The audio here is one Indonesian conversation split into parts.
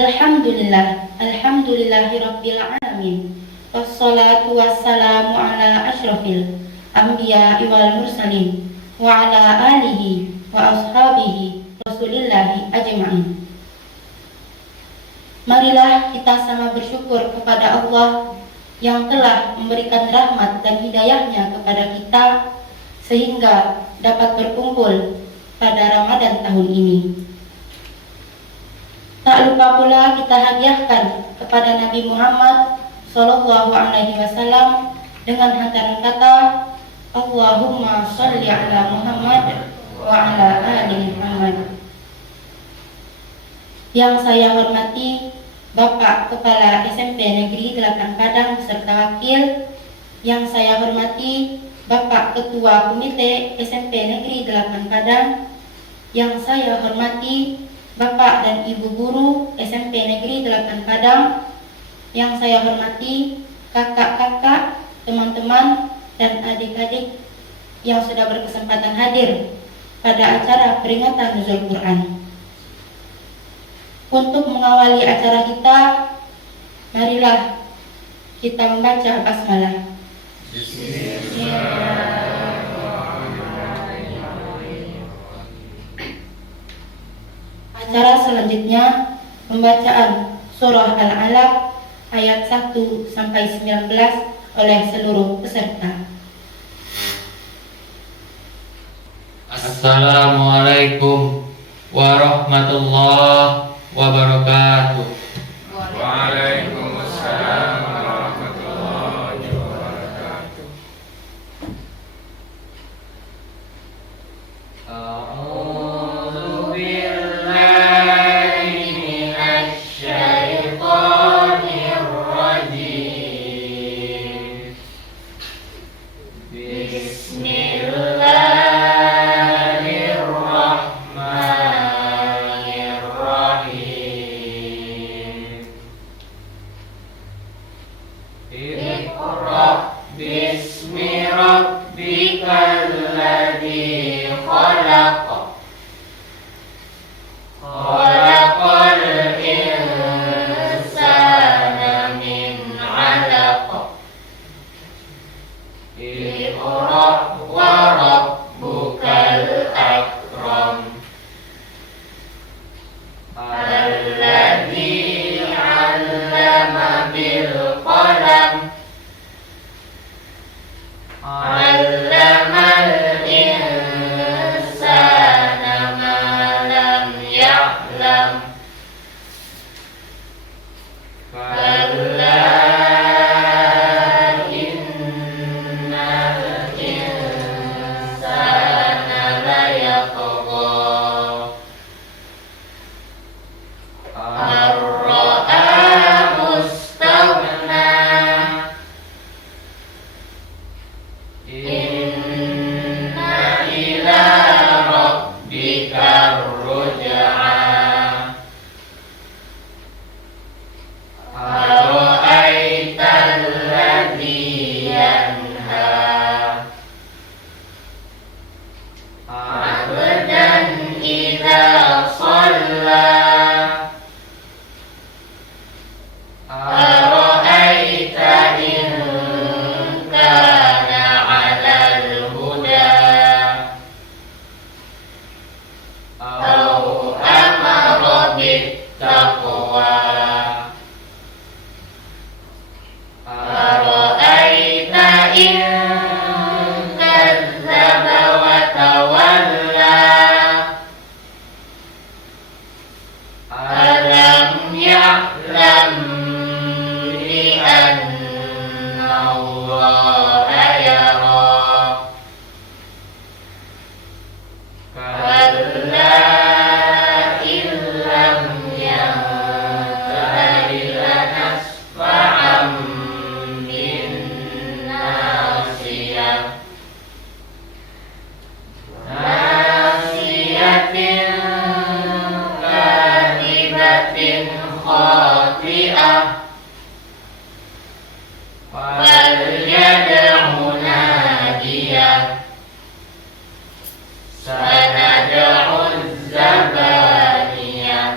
Alhamdulillahirabbil alamin. Wassalatu wassalamu ala asyrafil anbiya'i wal mursalin wa ala alihi wa ashabihi rasulillahi ajma'in. Marilah kita sama bersyukur kepada Allah yang telah memberikan rahmat dan hidayahnya kepada kita sehingga dapat berkumpul pada Ramadan tahun ini. Tak lupa pula kita hadiahkan kepada Nabi Muhammad Sallallahu Alaihi Wasallam dengan hantaran kata Allahumma sholli ala Muhammad wa ala ali Muhammad. Yang saya hormati Bapak Kepala SMP Negeri 8 Padang beserta wakil. Yang saya hormati Bapak Ketua Komite SMP Negeri 8 Padang. Yang saya hormati Bapak dan Ibu Guru SMP Negeri 8 Padang. Yang saya hormati kakak-kakak, teman-teman, dan adik-adik yang sudah berkesempatan hadir pada acara peringatan Nuzul Quran. Untuk mengawali acara kita, marilah kita membaca basmalah. Acara selanjutnya pembacaan surah Al-Alaq ayat 1 sampai 19 oleh seluruh peserta. Assalamualaikum warahmatullahi wabarakatuh. Waalaikumsalam warahmatullahi wabarakatuh. A'udzu billahi minasy syaithanir rajim. Bismillahirrahmanirrahim. Iqra bismi rabbikal ladzi khalaq. Khalaqal insana min 'alaq. Iqra wa rabbukal akram. Alladzi 'allama bil qalam. 'Allamal insana ma lam ya'lam. Kalla innal insana layatgha. Ar-ra'ahu istaghna. Inna ila rabbika ar-ruj'a. Ara'aita alladhi yanha 'abdan idza shalla. Ara'aita in kana 'alal huda aw amara bittaqwa. Ara'aita in kazzaba wa tawalla. Alam ya'lam bi anna Allaha yara. Kalla illam yantahi lanasfa'an bin nasiyah. Nasiyatin kadhibatin khati'ah. Falyad'u nadiyah. Sanad'u zabaniyah.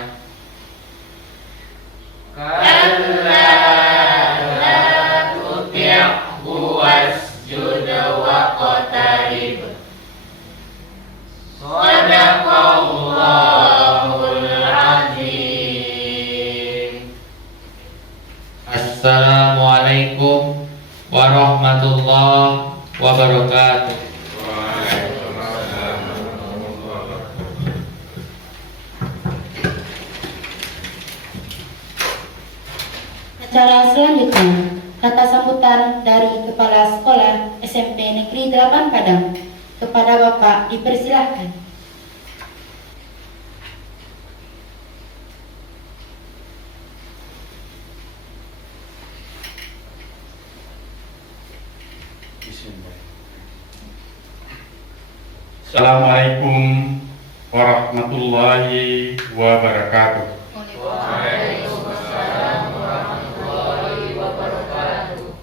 wabarakatuh. Waalaikumsalam warahmatullahi wabarakatuh. Acara selanjutnya, kata sambutan dari Kepala Sekolah SMP Negeri 8 Padang. Kepada Bapak dipersilahkan. Assalamualaikum warahmatullahi wabarakatuh. Waalaikumsalam warahmatullahi wabarakatuh.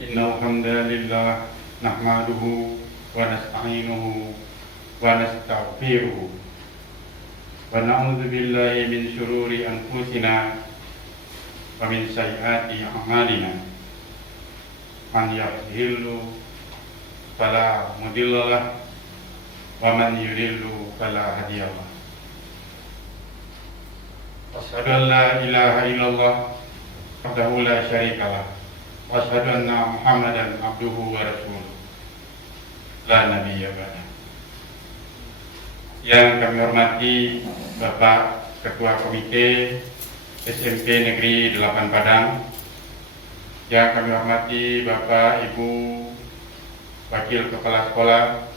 Innal hamdalillah nahmaduhu wa nasta'inuhu wa nastaghfiruh wa na'udzu billahi min syururi anfusina wa min sayyiati a'malina. Man yahdihillahu fala mudilla lahu wa man yudlilhu fala hadiya lahu. Asyhadu an la ilaha illallah wahdahu la syarika lah wa asyhadu anna Muhammadan abduhu wa rasuluh la nabiyya ba'da. Yang kami hormati Bapak Ketua Komite SMP Negeri 8 Padang, yang kami hormati Bapak Ibu Wakil Kepala Sekolah,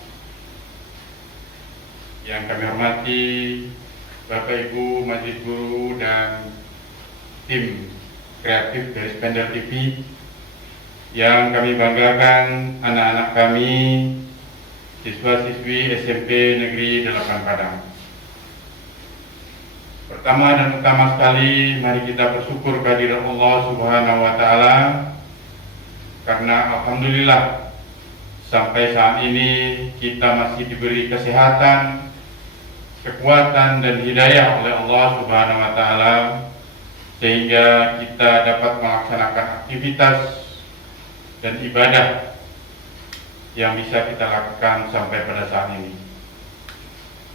yang kami hormati Bapak Ibu Majelis Guru dan tim kreatif dari Spender TV, yang kami banggakan anak-anak kami siswa-siswi SMP Negeri 8 Padang. Pertama dan utama sekali, mari kita bersyukur kehadirat Allah Subhanahu wa Ta'ala, karena alhamdulillah sampai saat ini kita masih diberi kesehatan, kekuatan dan hidayah oleh Allah Subhanahu wa Ta'ala, sehingga kita dapat melaksanakan aktivitas dan ibadah yang bisa kita lakukan sampai pada saat ini.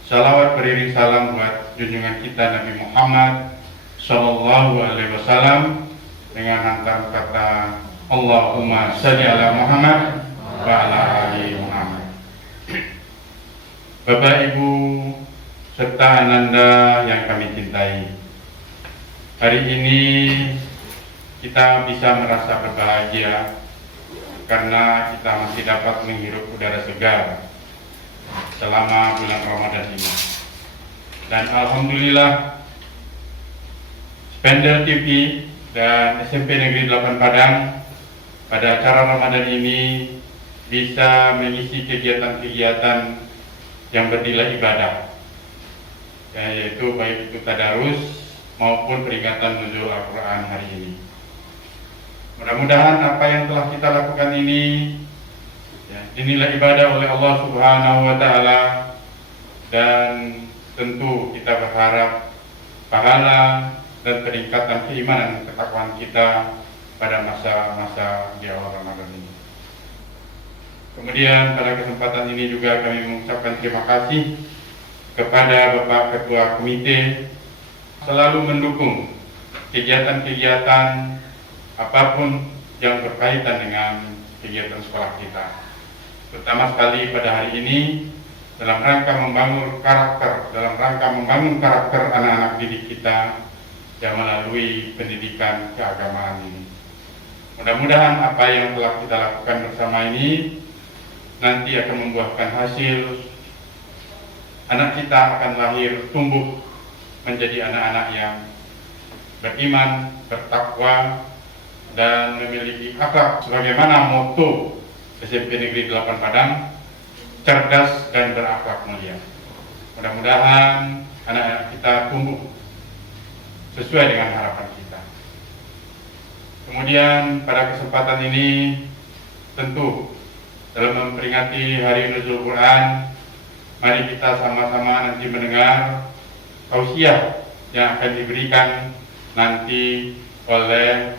Salawat beriring salam buat junjungan kita Nabi Muhammad Sallallahu Alaihi Wasallam dengan hantam kata Allahumma shalli ala Muhammad wa ala ali Muhammad. Bapak Ibu serta Ananda yang kami cintai, hari ini kita bisa merasa berbahagia karena kita masih dapat menghirup udara segar selama bulan Ramadan ini. Dan alhamdulillah Spender TV dan SMP Negeri 8 Padang pada acara Ramadan ini bisa mengisi kegiatan-kegiatan yang bernilai ibadah, yaitu baik itu tadarus maupun peringatan nuzul Al-Quran hari ini. Mudah-mudahan apa yang telah kita lakukan ini dinilai ibadah oleh Allah Subhanahu wa Ta'ala, dan tentu kita berharap pahala dan peningkatan keimanan dan ketakwaan kita pada masa-masa di awal Ramadan ini. Kemudian pada kesempatan ini juga kami mengucapkan terima kasih kepada Bapak Ketua Komite selalu mendukung kegiatan-kegiatan apapun yang berkaitan dengan kegiatan sekolah kita, terutama sekali pada hari ini dalam rangka membangun karakter anak-anak didik kita yang melalui pendidikan keagamaan ini. Mudah-mudahan apa yang telah kita lakukan bersama ini nanti akan membuahkan hasil. Anak kita akan lahir tumbuh menjadi anak-anak yang beriman, bertakwa, dan memiliki akhlak sebagaimana moto SMP Negeri 8 Padang, cerdas dan berakhlak mulia. Mudah-mudahan anak-anak kita tumbuh sesuai dengan harapan kita. Kemudian pada kesempatan ini tentu dalam memperingati Hari Nuzul Quran, mari kita sama-sama nanti mendengar tausiah yang akan diberikan nanti oleh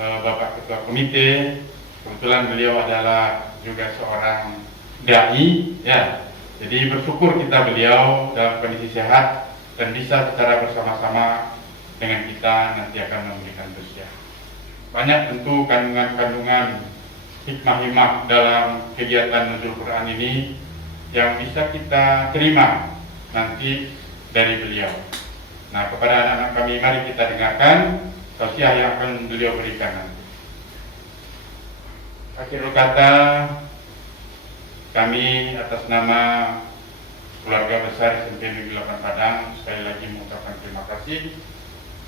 Bapak Ketua Komite. Kebetulan beliau adalah juga seorang dai, ya. Jadi bersyukur kita beliau dalam kondisi sehat dan bisa secara bersama-sama dengan kita nanti akan memberikan tausiah. Banyak tentu kandungan-kandungan hikmah-hikmah dalam kegiatan nuzul Quran ini yang bisa kita terima nanti dari beliau. Nah, kepada anak-anak kami, mari kita dengarkan tausiah yang akan beliau berikan nanti. Akhirul kata, kami atas nama keluarga besar SMP Negeri 8 Padang sekali lagi mengucapkan terima kasih,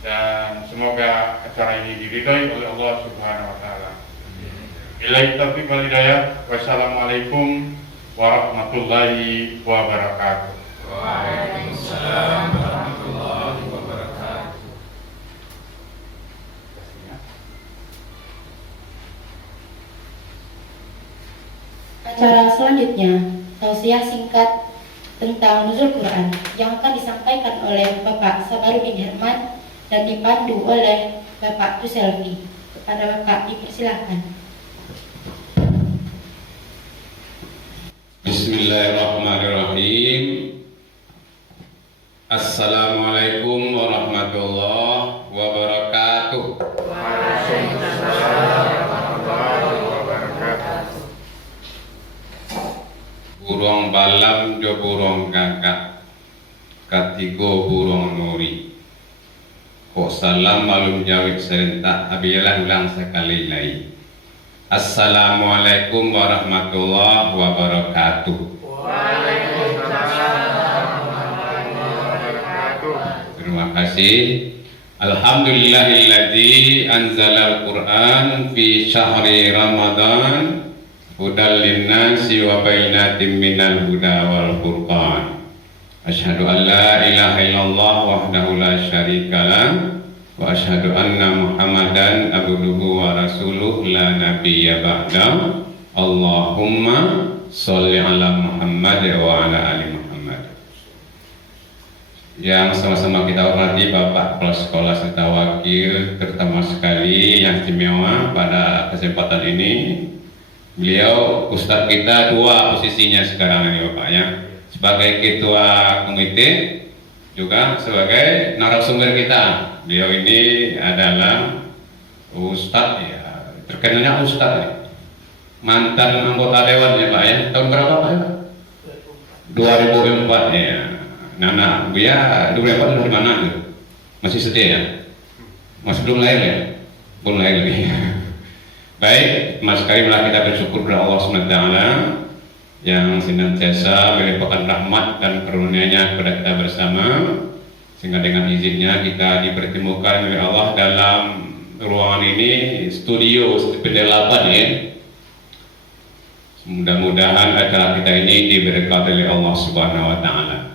dan semoga acara ini diridhoi oleh Allah Subhanahu wa taala. Billahi taufiq wal hidayah. Wassalamualaikum warahmatullahi wabarakatuh. Waalaikumsalam warahmatullahi wabarakatuh. Acara selanjutnya, tausiah singkat tentang nuzul Quran yang akan disampaikan oleh Bapak Sabarudin Herman dan dipandu oleh Bapak Tuselvi. Kepada Bapak dipersilahkan. Bismillahirrahmanirrahim. Assalamualaikum warahmatullahi wabarakatuh. Burung balam jo burung gagak, katigo burung nuri. Kok salam malum jawab serentak, abiyalah ulang sekali lagi. Assalamualaikum warahmatullahi wabarakatuh. Terima kasih. Alhamdulillahilladzi anzalal Qur'an fi syahri Ramadan hudal linnasi wa bainatin minal huda wal furqan. Asyhadu an la ilaha illallah wahdahu la syarikalah wa asyhadu anna Muhammadan abduhu wa rasuluh la nabiyya ba'da. Allahumma sholli ala Muhammad wa ala ali Muhammad. Yang sama-sama kita hormati Bapak Kepala Sekolah serta Wakil, terutama sekali yang istimewa pada kesempatan ini, beliau Ustadz kita dua posisinya sekarang ini Bapak ya, sebagai Ketua Komite juga sebagai narasumber kita. Beliau ini adalah Ustadz ya, terkenalnya Ustadz ya, mantan anggota Dewan ya Pak ya, tahun berapa Pak? 2004 ya. Nah, Buya 2004 di mana tuh? Masih setia ya? Masih belum lahir ya? Belum lahir lagi. Baik, mas karimlah kita bersyukur kepada Allah SWT yang senantiasa melimpahkan rahmat dan karunia-Nya kepada kita bersama, sehingga dengan izinnya kita dipertemukan oleh Allah dalam ruangan ini, studio P8 ya. Mudah-mudahan acara kita ini diberkati oleh Allah Subhanahu wa taala.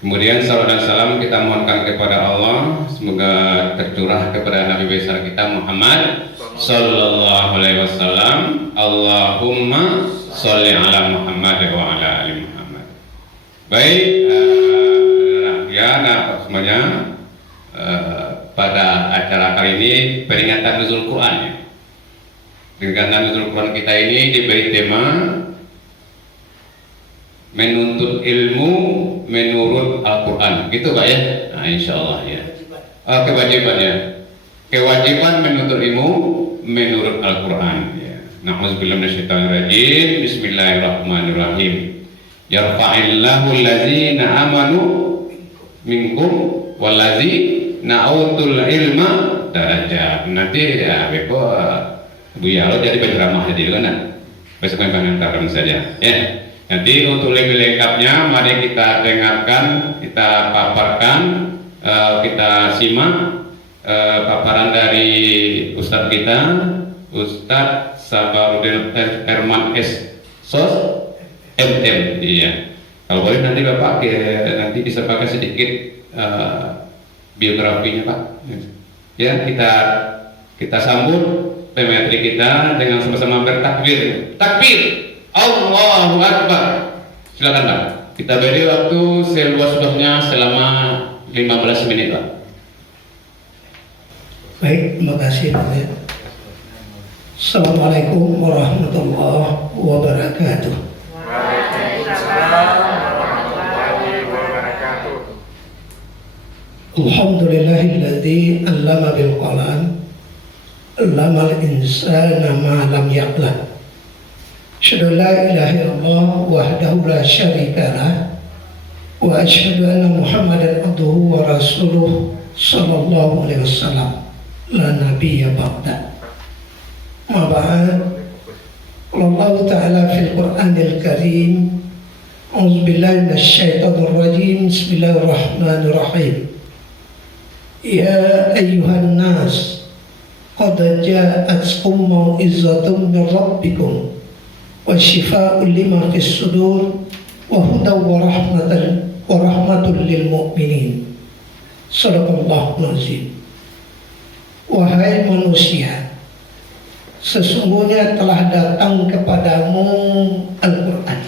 Kemudian salam dan salam kita mohonkan kepada Allah, semoga tercurah kepada Nabi besar kita Muhammad sallallahu alaihi wasallam. Allahumma sholli ala Muhammad wa ala ali Muhammad. Baik, semuanya, pada acara kali ini peringatan nuzul Quran ya. Peringatan nuzul Quran kita ini diberi tema menuntut ilmu menurut Al-Quran, gitu Pak ya. Nah, insya Allah ya. Kewajibannya, kewajiban menuntut ilmu menurut Al-Quran ya. Na'udzubillahi minasyaitonirrajim. Bismillahirrahmanirrahim. Yarfa'illahu allazina amanu minkum wallazina utul ilma darajat. Nanti ya Beko Buya lo jadi penceramah jadi kan. Besok kami antarkan saja ya. Nanti untuk lebih lengkapnya mari kita dengarkan, kita paparkan, kita simak paparan dari Ustadz kita, Ustadz Sabarudin Herman S. Sos MM. Iya. Kalau boleh nanti Bapak nanti bisa pakai sedikit biografinya Pak. Ya, kita sambut pemateri kita dengan sama-sama bertakbir. Takbir. Allahu Akbar. Silakan Pak. Kita beri waktu seluas-luasnya selama 15 menit Pak. Baik, terima kasih Pak. Assalamualaikum warahmatullahi wabarakatuh. Waalaikumsalam warahmatullahi wabarakatuh. Alhamdulillahilladzi 'allama bil qalam Allamal insana ma lam ya'lam. Asyhadu an la ilaha illallah wahdahu la syarika lah wa asyhadu anna Muhammadan abduhu wa rasuluh sallallahu alaihi wasallam la nabiyya ba'da. Ma ba'd. Allah Ta'ala fil Qur'anil Karim. A'udzu billahi minasyaitonir rajim. Bismillahirrahmanirrahim. Ya ayyuhan nas qad ja'atkum mau'izatun min rabbikum wa shifaa'un lima fis sudur wa hudaw wa rahmatul lil mu'minin. Shadaqallahul azim. Wahai manusia, sesungguhnya telah datang kepadamu Al-Quran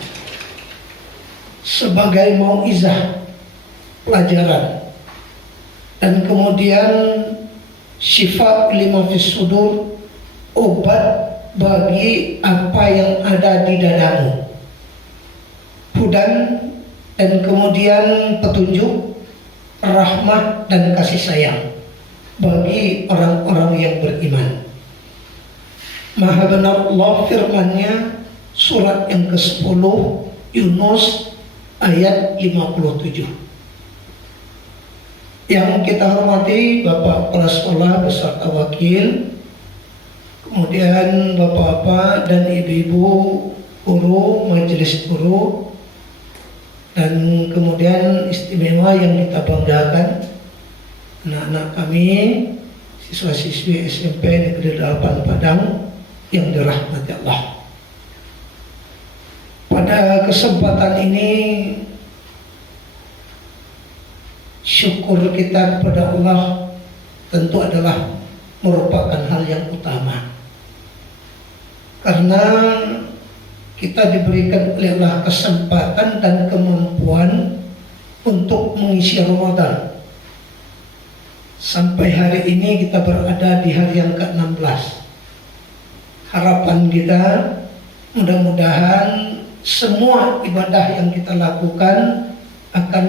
sebagai mau'izah, pelajaran, dan kemudian syifa lima fis sudur, obat bagi apa yang ada di dadamu, hudan, dan kemudian petunjuk, rahmat dan kasih sayang bagi orang-orang yang beriman. Maha benar Allah firman-Nya, surat yang ke-10 Yunus ayat 57. Yang kita hormati Bapak Kepala Sekolah beserta wakil, kemudian Bapak-bapak dan Ibu-ibu guru, majelis guru, dan kemudian istimewa yang kita banggakan, anak-anak kami, siswa-siswi SMP Negeri 8 Padang yang dirahmati Allah. Pada kesempatan ini syukur kita kepada Allah tentu adalah merupakan hal yang utama, karena kita diberikan oleh Allah kesempatan dan kemampuan untuk mengisi Ramadan. Sampai hari ini kita berada di hari yang ke-16. Harapan kita mudah-mudahan semua ibadah yang kita lakukan akan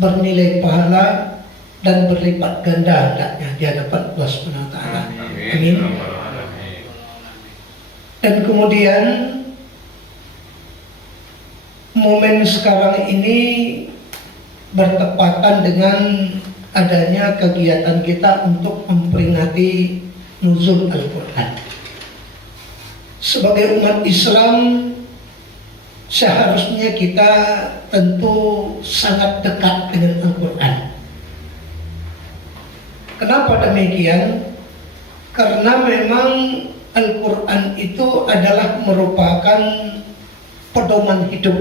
bernilai pahala dan berlipat ganda hendaknya di hadapan Allah Subhanahu wa taala. Amin. Dan kemudian momen sekarang ini bertepatan dengan adanya kegiatan kita untuk memperingati nuzul Al-Quran. Sebagai umat Islam, seharusnya kita tentu sangat dekat dengan Al-Quran. Kenapa demikian? Karena memang Al-Quran itu adalah merupakan pedoman hidup.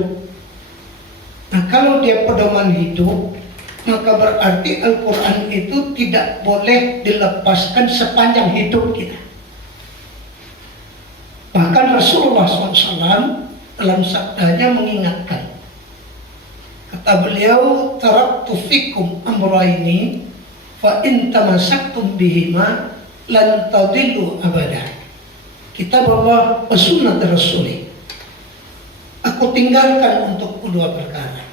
Nah, kalau dia pedoman hidup, maka berarti Al-Quran itu tidak boleh dilepaskan sepanjang hidup kita. Bahkan Rasulullah SAW dalam sabdanya mengingatkan, kata beliau, taraktu fikum amrayni fa in tamassaktum bihima lan tadillu abada. Kitab Allah wa sunnat Rasulih. Aku tinggalkan untuk kedua perkara.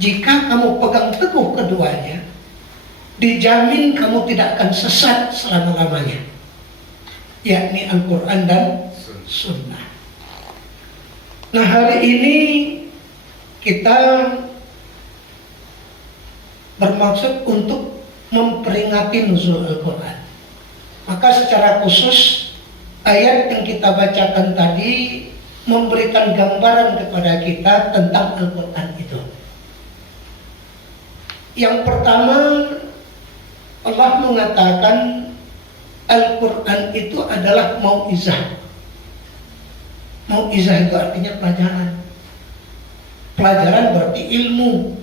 Jika kamu pegang teguh keduanya, dijamin kamu tidak akan sesat selama-lamanya, yakni Al-Quran dan Sunnah. Nah, hari ini kita bermaksud untuk memperingati nuzul Al-Quran. Maka secara khusus ayat yang kita bacakan tadi memberikan gambaran kepada kita tentang Al-Quran itu. Yang pertama, Allah mengatakan Al-Quran itu adalah mau'izah. Mau'izah itu artinya pelajaran. Pelajaran berarti ilmu.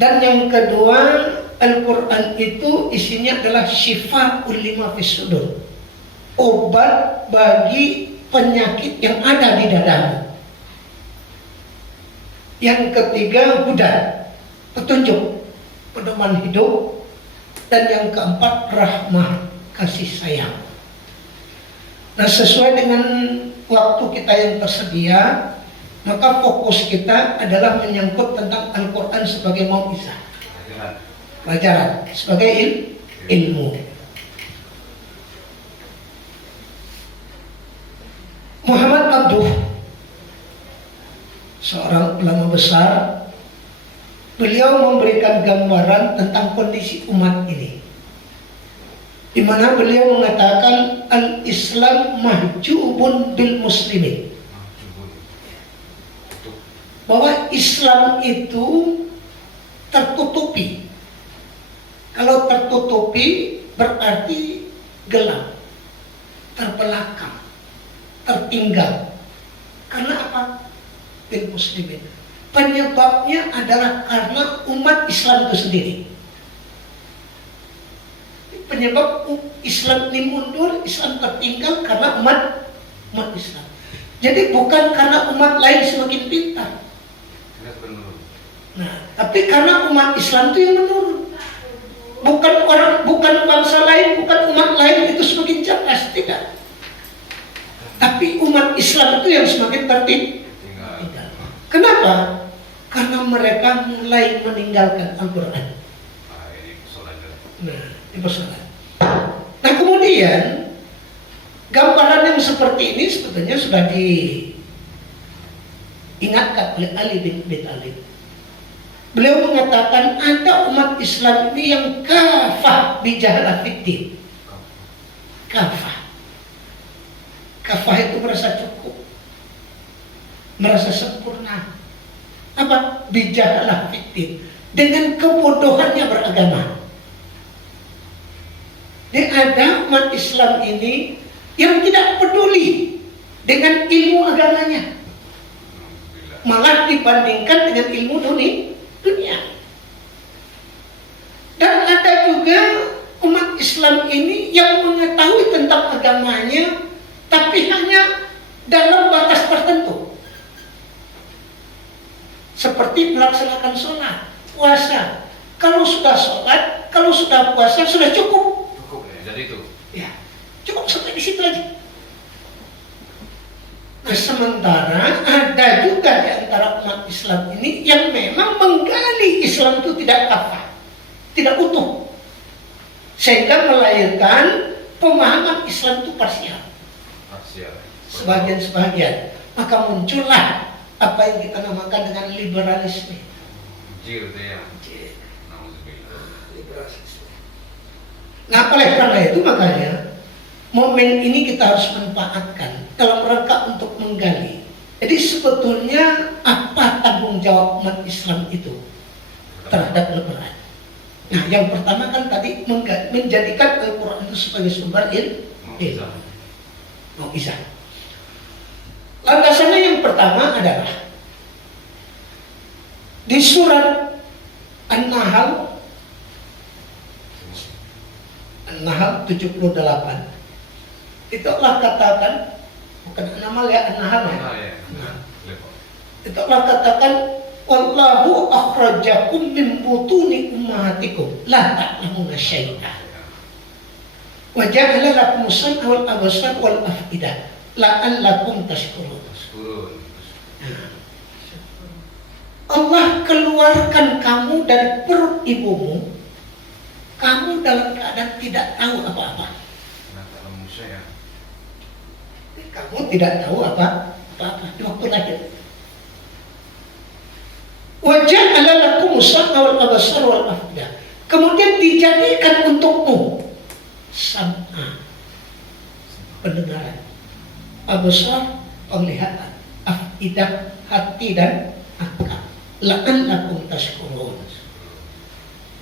Dan yang kedua, Al-Quran itu isinya adalah syifa'ul lima fis sudur, obat bagi penyakit yang ada di dadamu. Yang ketiga, huda, petunjuk, pedoman hidup. Dan yang keempat, rahmah, kasih sayang. Nah, sesuai dengan waktu kita yang tersedia, maka fokus kita adalah menyangkut tentang Al-Quran sebagai mau'izah, pelajaran, sebagai ilmu. Muhammad Abduh, seorang ulama besar, beliau memberikan gambaran tentang kondisi umat ini, di mana beliau mengatakan al-Islam mahjubun bil muslimin, bahwa Islam itu tertutupi. Kalau tertutupi berarti gelap, terbelakang, tertinggal. Karena apa? Bil muslimin. Penyebabnya adalah karena umat Islam itu sendiri. Penyebab Islam ini mundur, Islam tertinggal karena umat Islam. Jadi bukan karena umat lain semakin pintar. Nah, tapi karena umat Islam itu yang menurun. Bukan bangsa lain, bukan umat lain itu semakin cerdas, tidak. Tapi umat Islam itu yang semakin tertinggal. Kenapa? Karena mereka mulai meninggalkan Al-Quran. Nah, ini persoalan. Nah, kemudian gambaran yang seperti ini sebetulnya sudah diingatkan oleh Ali bin Abi Thalib. Beliau mengatakan ada umat Islam ini yang kafah bijahalah fiddin. Kafah itu merasa cukup, merasa sempurna. Apa? Bijahalah fiddin, dengan kebodohannya beragama. Dan ada umat Islam ini yang tidak peduli dengan ilmu agamanya, malah dibandingkan dengan ilmu dunia. Dan ada juga umat Islam ini yang mengetahui tentang agamanya, tapi hanya dalam batas tertentu, seperti melaksanakan sholat, puasa. Kalau sudah sholat, kalau sudah puasa, sudah cukup. Jadi itu. Ya, cukup sampai di situ aja. Nah, sementara ada juga di antara umat Islam ini yang memang menggali Islam itu tidak kafah, tidak utuh, sehingga melahirkan pemahaman Islam itu parsial, sebagian-sebagian. Maka muncullah apa yang kita namakan dengan liberalisme. Nah, oleh karena itu makanya momen ini kita harus manfaatkan dalam rangka untuk menggali. Jadi sebetulnya apa tanggung jawab umat Islam itu terhadap Al-Quran? Nah, yang pertama kan tadi menjadikan Al-Quran itu sebagai sumber ilmu. Mau'izah. Landasannya yang pertama adalah di surat An-Nahl 78. Itu Allah katakan, bukan An-Nahl ya, An-Nahl ya. Itu Allah katakan, wallahu akhrajakum min butuni ummahatikum la ta'lamuna syai'an wa ja'ala lakum sam'a wal absar wal af'idah la'allakum tashkurun. Allah keluarkan kamu dari perut ibumu, kamu dalam keadaan tidak tahu apa-apa. Kamu tidak tahu apa-apa di waktu lahir. Wajah alalakum sam'a wal absar wal af'idah. Kemudian dijadikan untukmu sam'a, pendengaran, absar, penglihatan, afidah, hati dan akal. La'allakum tashkurun.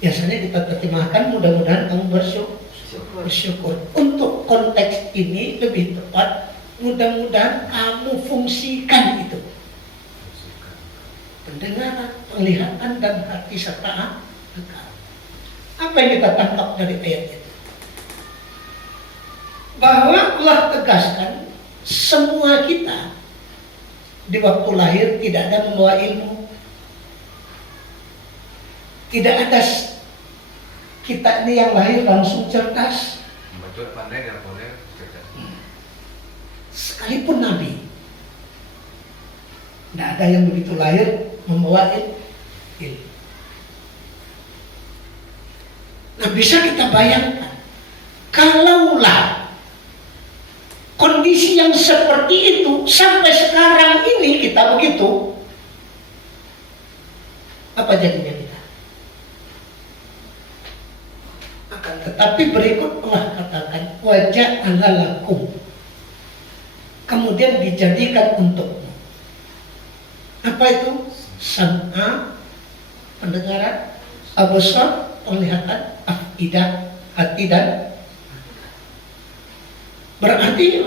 Biasanya kita terjemahkan mudah-mudahan kamu bersyukur. Untuk konteks ini lebih tepat, mudah-mudahan kamu fungsikan itu. Pendengaran, penglihatan dan hati serta akal. Apa yang kita tangkap dari ayat itu? Bahwa Allah tegaskan semua kita di waktu lahir tidak ada membawa ilmu. Tidak ada kita ini yang lahir langsung cerdas. Sekalipun Nabi, tidak ada yang begitu lahir membawa ilmu. Nah, bisa kita bayangkan, kalaulah kondisi kondisi yang seperti itu sampai sekarang ini kita begitu, apa jadinya kita? Akan tetapi berikut Allah katakan wajah lakum, kemudian dijadikan untukmu. Apa itu? Sam'a, pendengaran, absar, penglihatan, afidah, hati dan berarti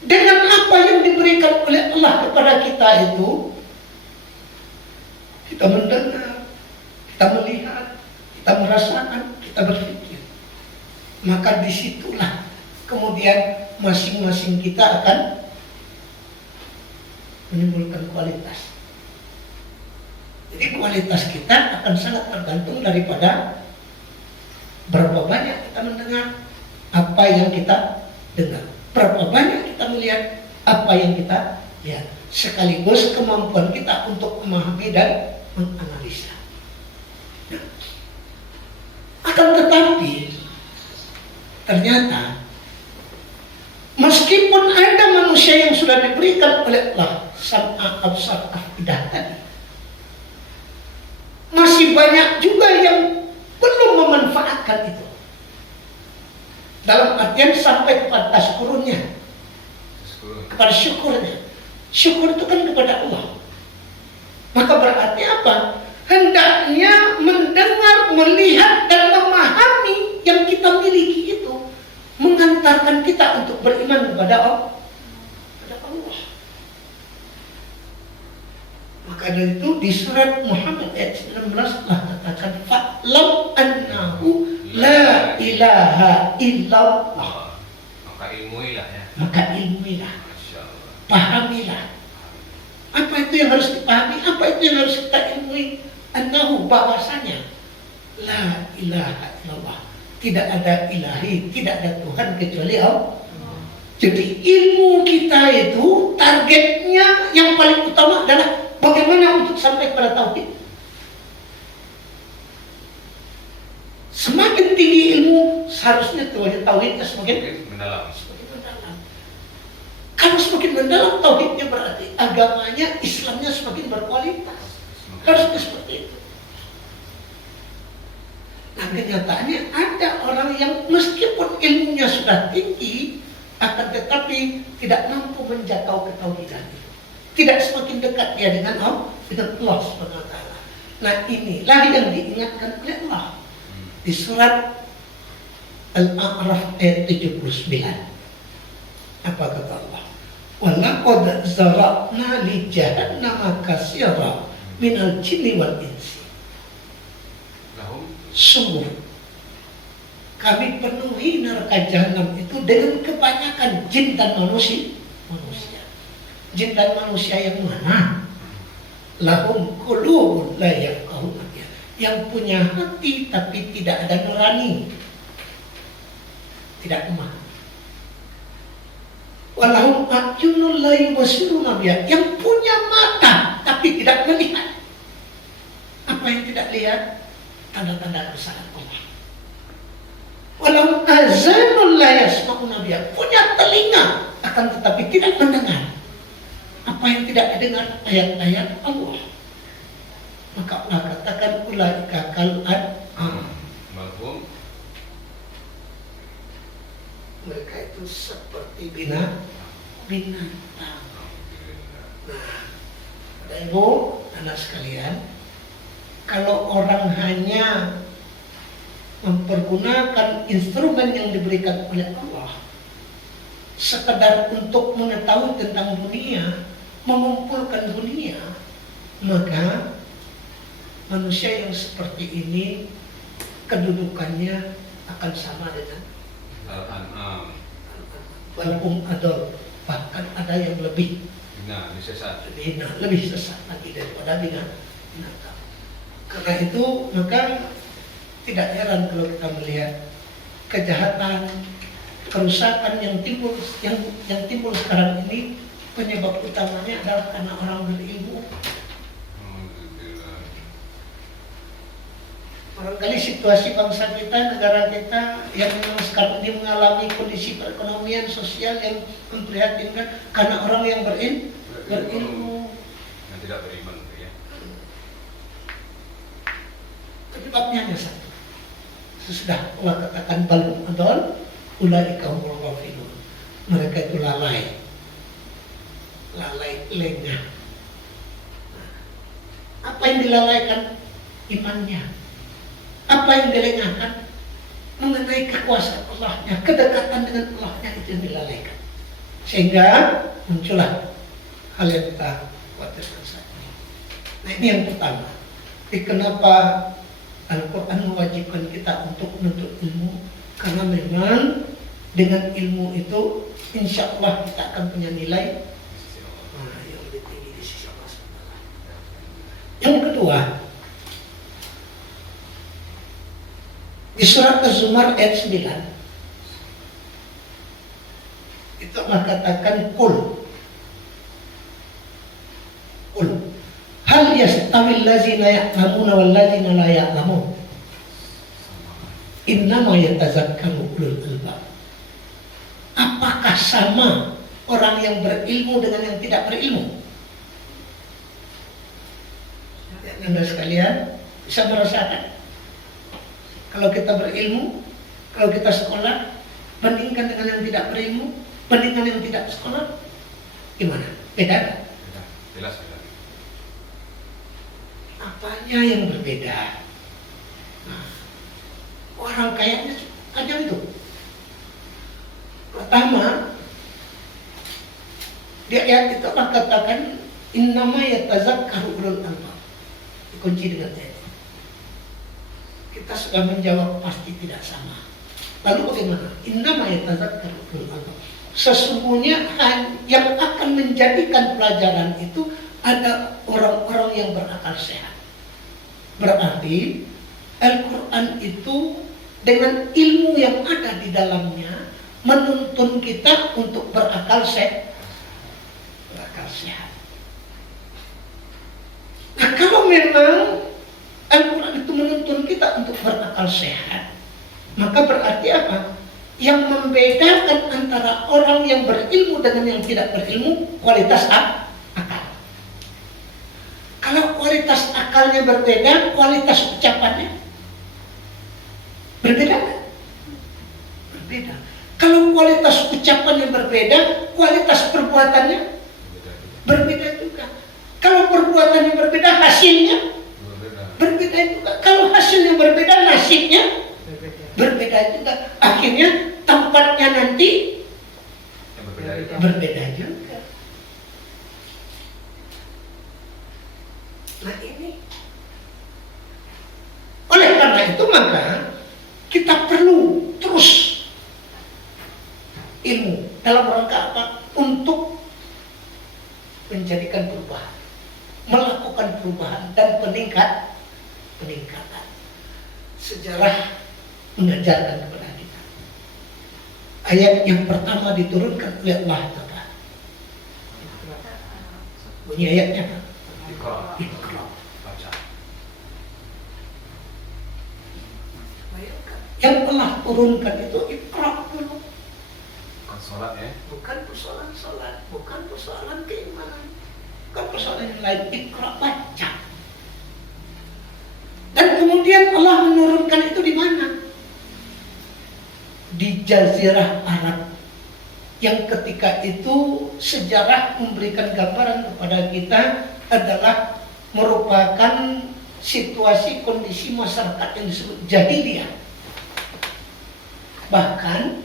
dengan apa yang diberikan oleh Allah kepada kita itu, kita mendengar, kita melihat, kita merasakan, kita berpikir, maka disitulah kemudian masing-masing kita akan menimbulkan kualitas. Jadi kualitas kita akan sangat tergantung daripada berapa banyak kita mendengar apa yang kita dengar, berapa banyak kita melihat apa yang kita lihat, sekaligus kemampuan kita untuk memahami dan menganalisa. Nah, akan tetapi ternyata meskipun ada manusia yang sudah diberikan oleh Allah sam'a absar afidah tadi, masih banyak juga yang belum memanfaatkan itu. Dalam artian sampai kepada taskurunnya, kepada syukurnya. Syukur itu kan kepada Allah. Maka berarti apa? Hendaknya mendengar, melihat dan memahami yang kita miliki itu mengantarkan kita untuk beriman kepada Allah. Maka dari itu di surat Muhammad ayat 19 Allah katakan fa'lam annahu la ilaha illallah. Maka ilmuilah ya. Maka ilmuilah, Masya Allah. pahamilah. Apa itu yang harus dipahami? Apa itu yang harus kita ilmui? Annahu, bahwasanya la ilaha illallah, tidak ada ilahi, tidak ada Tuhan kecuali Allah. Jadi ilmu kita itu targetnya yang paling utama adalah bagaimana untuk sampai pada tauhid. Semakin tinggi ilmu, seharusnya tauhidnya semakin mendalam. mendalam. Kalau semakin mendalam tauhidnya berarti agamanya, Islamnya semakin berkualitas. Harusnya seperti itu. Nah, kenyataannya ada orang yang meskipun ilmunya sudah tinggi, akan tetapi tidak mampu menjangkau ketauhidan. Tidak semakin dekat dia dengan Allah Subhanahu wa taala. Nah, inilah yang diingatkan oleh Allah di surat Al-A'raf ayat 79. Apa kata Allah? Wa laqad zara'na li jahannama katsira minal jinni wal insi. Sungguh kami penuhi neraka jahanam itu dengan kebanyakan jin dan manusia. Jin dan manusia yang mana? Lahum qulubun la yafqahuna biha, yang punya hati tapi tidak ada nurani, tidak memahami. Walahum a'yunun la yubsiruna biha, yang punya mata tapi tidak melihat. Apa yang tidak lihat? Tanda-tanda kebesaran Allah. Walahum azanun la yasma'una biha, punya telinga akan tetapi tidak mendengar. Apa yang tidak didengar? Ayat-ayat Allah. Maka Allah katakan ulaika kal Malhum. mereka itu seperti binatang. Nah, Ibu, anak sekalian, kalau orang hanya mempergunakan instrumen yang diberikan oleh Allah sekedar untuk mengetahui tentang dunia, mengumpulkan dunia, maka manusia yang seperti ini kedudukannya akan sama dengan Al-An'am. walaupun adol, bahkan ada yang lebih Nah, disesat. lebih sesat lagi daripada binatang. Karena itu maka tidak heran kalau kita melihat kejahatan, kerusakan yang timbul sekarang ini, penyebab utamanya adalah karena orang berilmu. Barangkali situasi bangsa kita, negara kita yang memang sekarang ini mengalami kondisi perekonomian sosial yang memprihatinkan karena orang yang berilmu. Yang tidak beriman gitu ya. Penyebabnya hanya satu. Sesudah Allah katakan balum adol, ulaika humul ghafilun. Mereka itu lalai, lengah. Apa yang dilalaikan? Imannya. Apa yang dilengahkan? Mengenai kekuasaan Allahnya, kedekatan dengan Allahnya, itu yang dilalaikan. Sehingga muncullah hal yang kita khawatirkan saat ini. Nah, ini yang pertama. Jadi kenapa Al-Quran mewajibkan kita untuk menuntut ilmu? Karena memang dengan ilmu itu insya Allah kita akan punya nilai yang lebih tinggi di sisi Allah SWT. Yang kedua, di surat Az-Zumar ayat 9 itu Allah katakan qul hal yastawil ladzina ya'lamuna wal ladzina la ya'lamun innama yatazakkaru ulul albab. Apakah sama orang yang berilmu dengan yang tidak berilmu? Anda sekalian bisa merasakan kalau kita berilmu, kalau kita sekolah, bandingkan dengan yang tidak berilmu, bandingkan yang tidak sekolah, gimana? Beda? Jelas beda. Apanya yang berbeda? Nah, orang kayaknya tajam itu. Pertama, di ayat itu Allah katakan innama yatazakkaru ulul albab. Dikunci dengan ayat. Kita sudah menjawab pasti tidak sama. Lalu bagaimana? Innama yatazakkaru ulul albab. Sesungguhnya yang akan menjadikan pelajaran itu ada orang-orang yang berakal sehat. Berarti Al-Quran itu dengan ilmu yang ada di dalamnya menuntun kita untuk berakal sehat. Nah, kalau memang Al-Quran itu menuntun kita untuk berakal sehat, maka berarti apa? Yang membedakan antara orang yang berilmu dengan yang tidak berilmu, kualitas akal. Kalau kualitas akalnya berbeda, kualitas ucapannya berbeda kan? Berbeda. Kalau kualitas ucapannya berbeda, kualitas perbuatannya berbeda juga. Kalau perbuatannya berbeda, hasilnya berbeda juga. Kalau hasilnya berbeda, nasibnya berbeda juga. Akhirnya tempatnya nanti berbeda juga. Nah ini, oleh karena itu maka kita perlu terus ilmu dalam rangka apa? Untuk menjadikan perubahan, melakukan perubahan dan peningkatan. Sejarah mengajarkan kepada kita. Ayat yang pertama diturunkan oleh Allah Ta'ala. Bunyi ayatnya apa? Iqra. Yang Allah turunkan itu Iqra dulu. Sholat ya? Bukan persoalan sholat, bukan persoalan keimanan, bukan persoalan yang lain. Iqra, baca. Dan kemudian Allah menurunkan itu di mana? Di Jazirah Arab, yang ketika itu sejarah memberikan gambaran kepada kita adalah merupakan situasi kondisi masyarakat yang disebut jahiliyah. Bahkan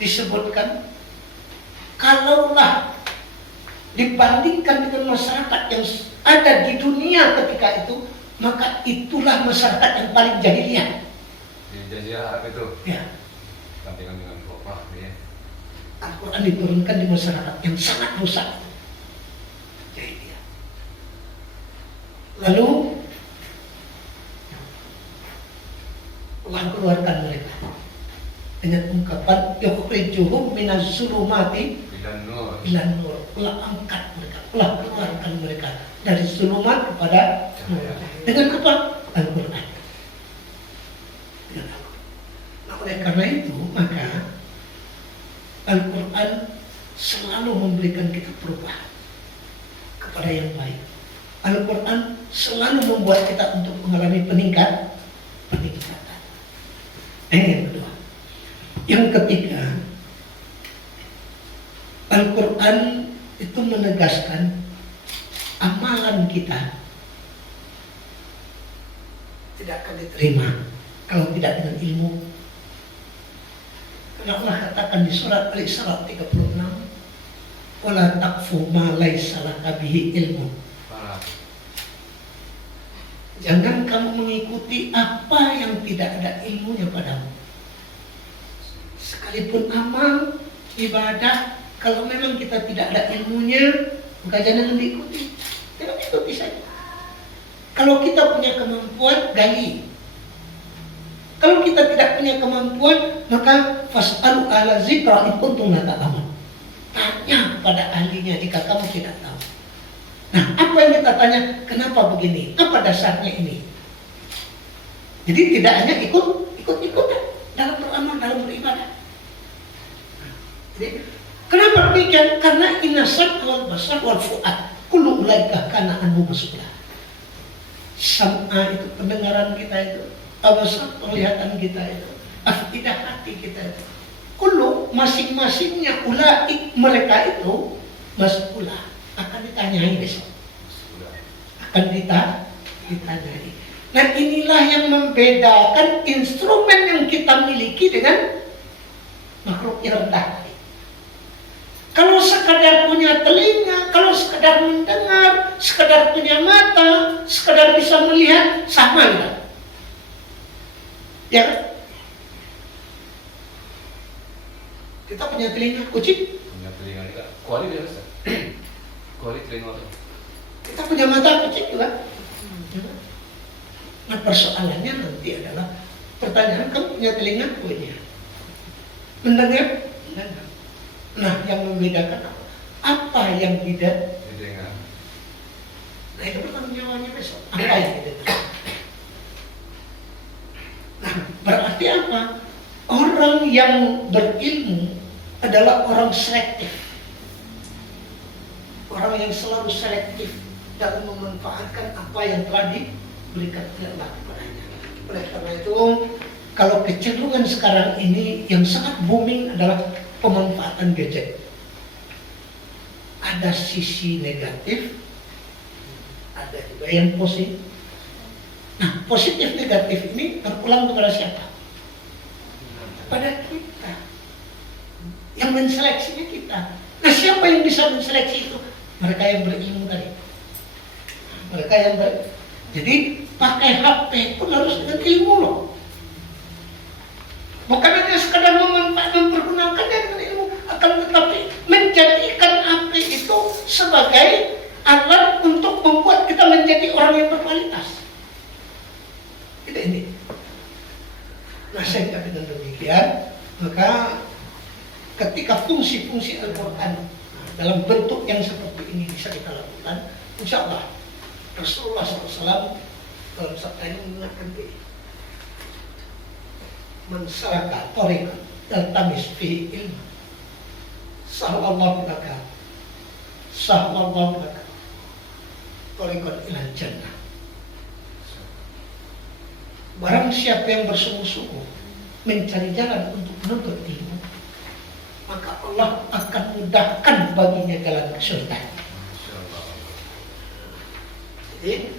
disebutkan kalaulah dibandingkan dengan masyarakat yang ada di dunia ketika itu, maka itulah masyarakat yang paling jahiliyah. Di Jazirah Arab itu? Ya. Sampingan dengan Eropa ya. Al-Quran diturunkan di masyarakat yang sangat rusak, jahiliyah. Lalu Allah keluarkan mereka dengan ungkapan yukhrijuhum minaz zulumati ilan nur. Allah angkat mereka, Allah keluarkan mereka dari zulumat kepada nur. Dengan apa? Al-Quran. selalu membuat kita untuk mengalami peningkatan. Ini yang kedua. Yang ketiga, Al-Quran itu menegaskan amalan kita tidak akan diterima kalau tidak dengan ilmu. Karena Allah katakan di surat Al-Isra 36, wala taqfu ma laysa laka bihi ilmu. Parah. Jangan kamu mengikuti apa yang tidak ada ilmunya padamu. Sekalipun amal, ibadah, kalau memang kita tidak ada ilmunya, maka jangan diikuti. Jangan ikuti saja. Kalau kita punya kemampuan, gali. Kalau kita tidak punya kemampuan, maka fas'alu ala zikra in kuntum la ta'lamun. Tanya pada ahlinya jika kamu tidak tahu. Nah, apa yang kita tanya? Kenapa begini? Apa dasarnya ini? Jadi tidak hanya ikut-ikutan dalam beramal, dalam beribadah. Jadi, kenapa demikian? Karena inasat wal basar wal fuad kullu ulaika kana anhu mas'ula. Sam'a itu pendengaran kita itu, abasar penglihatan kita itu, afidah hati kita itu. Kullu masing-masingnya ulaik mereka itu mas'ula, akan ditanyai besok. Akan ditanyai. Nah, inilah yang membedakan instrumen yang kita miliki dengan makhluk yang rendah. Kalau sekadar punya telinga, kalau sekadar mendengar, sekadar punya mata, sekadar bisa melihat, sama ya. Ya kan? Kita punya telinga, kucing. Punya telinga kita. Kuali dia Ustaz. Kuali telinga tuh. Kita punya mata, kucing juga. Nah, persoalannya nanti adalah pertanyaan, kamu punya telinga? Punya. Mendengar? Mendengar. Nah, yang membedakan apa? Apa yang tidak? Didengar. Nah, itu pertanyaan jawabannya besok. Apa yang tidak? Nah, berarti apa? Orang yang berilmu adalah orang selektif. Orang yang selalu selektif dalam memanfaatkan apa yang telah diberikan oleh Allah kepadanya. Oleh karena itu, kalau kecenderungan sekarang ini yang sangat booming adalah pemanfaatan gadget. Ada sisi negatif, ada juga yang positif. Nah, positif negatif ini berulang kepada siapa? Kepada kita. Yang menseleksinya kita. Nah, siapa yang bisa menseleksi itu? Mereka yang berilmu tadi. Mereka yang Jadi pakai HP pun harus dengan ilmu loh. Bukan hanya sekadar mempergunakannya dengan ilmu, akan tetapi menjadikan HP itu sebagai alat untuk membuat kita menjadi orang yang berkualitas. Tidak ini. Nah, sehingga dengan demikian, maka ketika fungsi-fungsi Al-Quran dalam bentuk yang seperti ini bisa kita lakukan, insya Allah Rasulullah SAW dalam sabdanya mengingatkan diri. Man salaka tariqan yaltamis fihi ilma sahlallahu laka tariqan ilal jannah. Barang siapa yang bersungguh-sungguh mencari jalan untuk menuntut ilmu, maka Allah akan mudahkan baginya jalan ke surga. Jadi,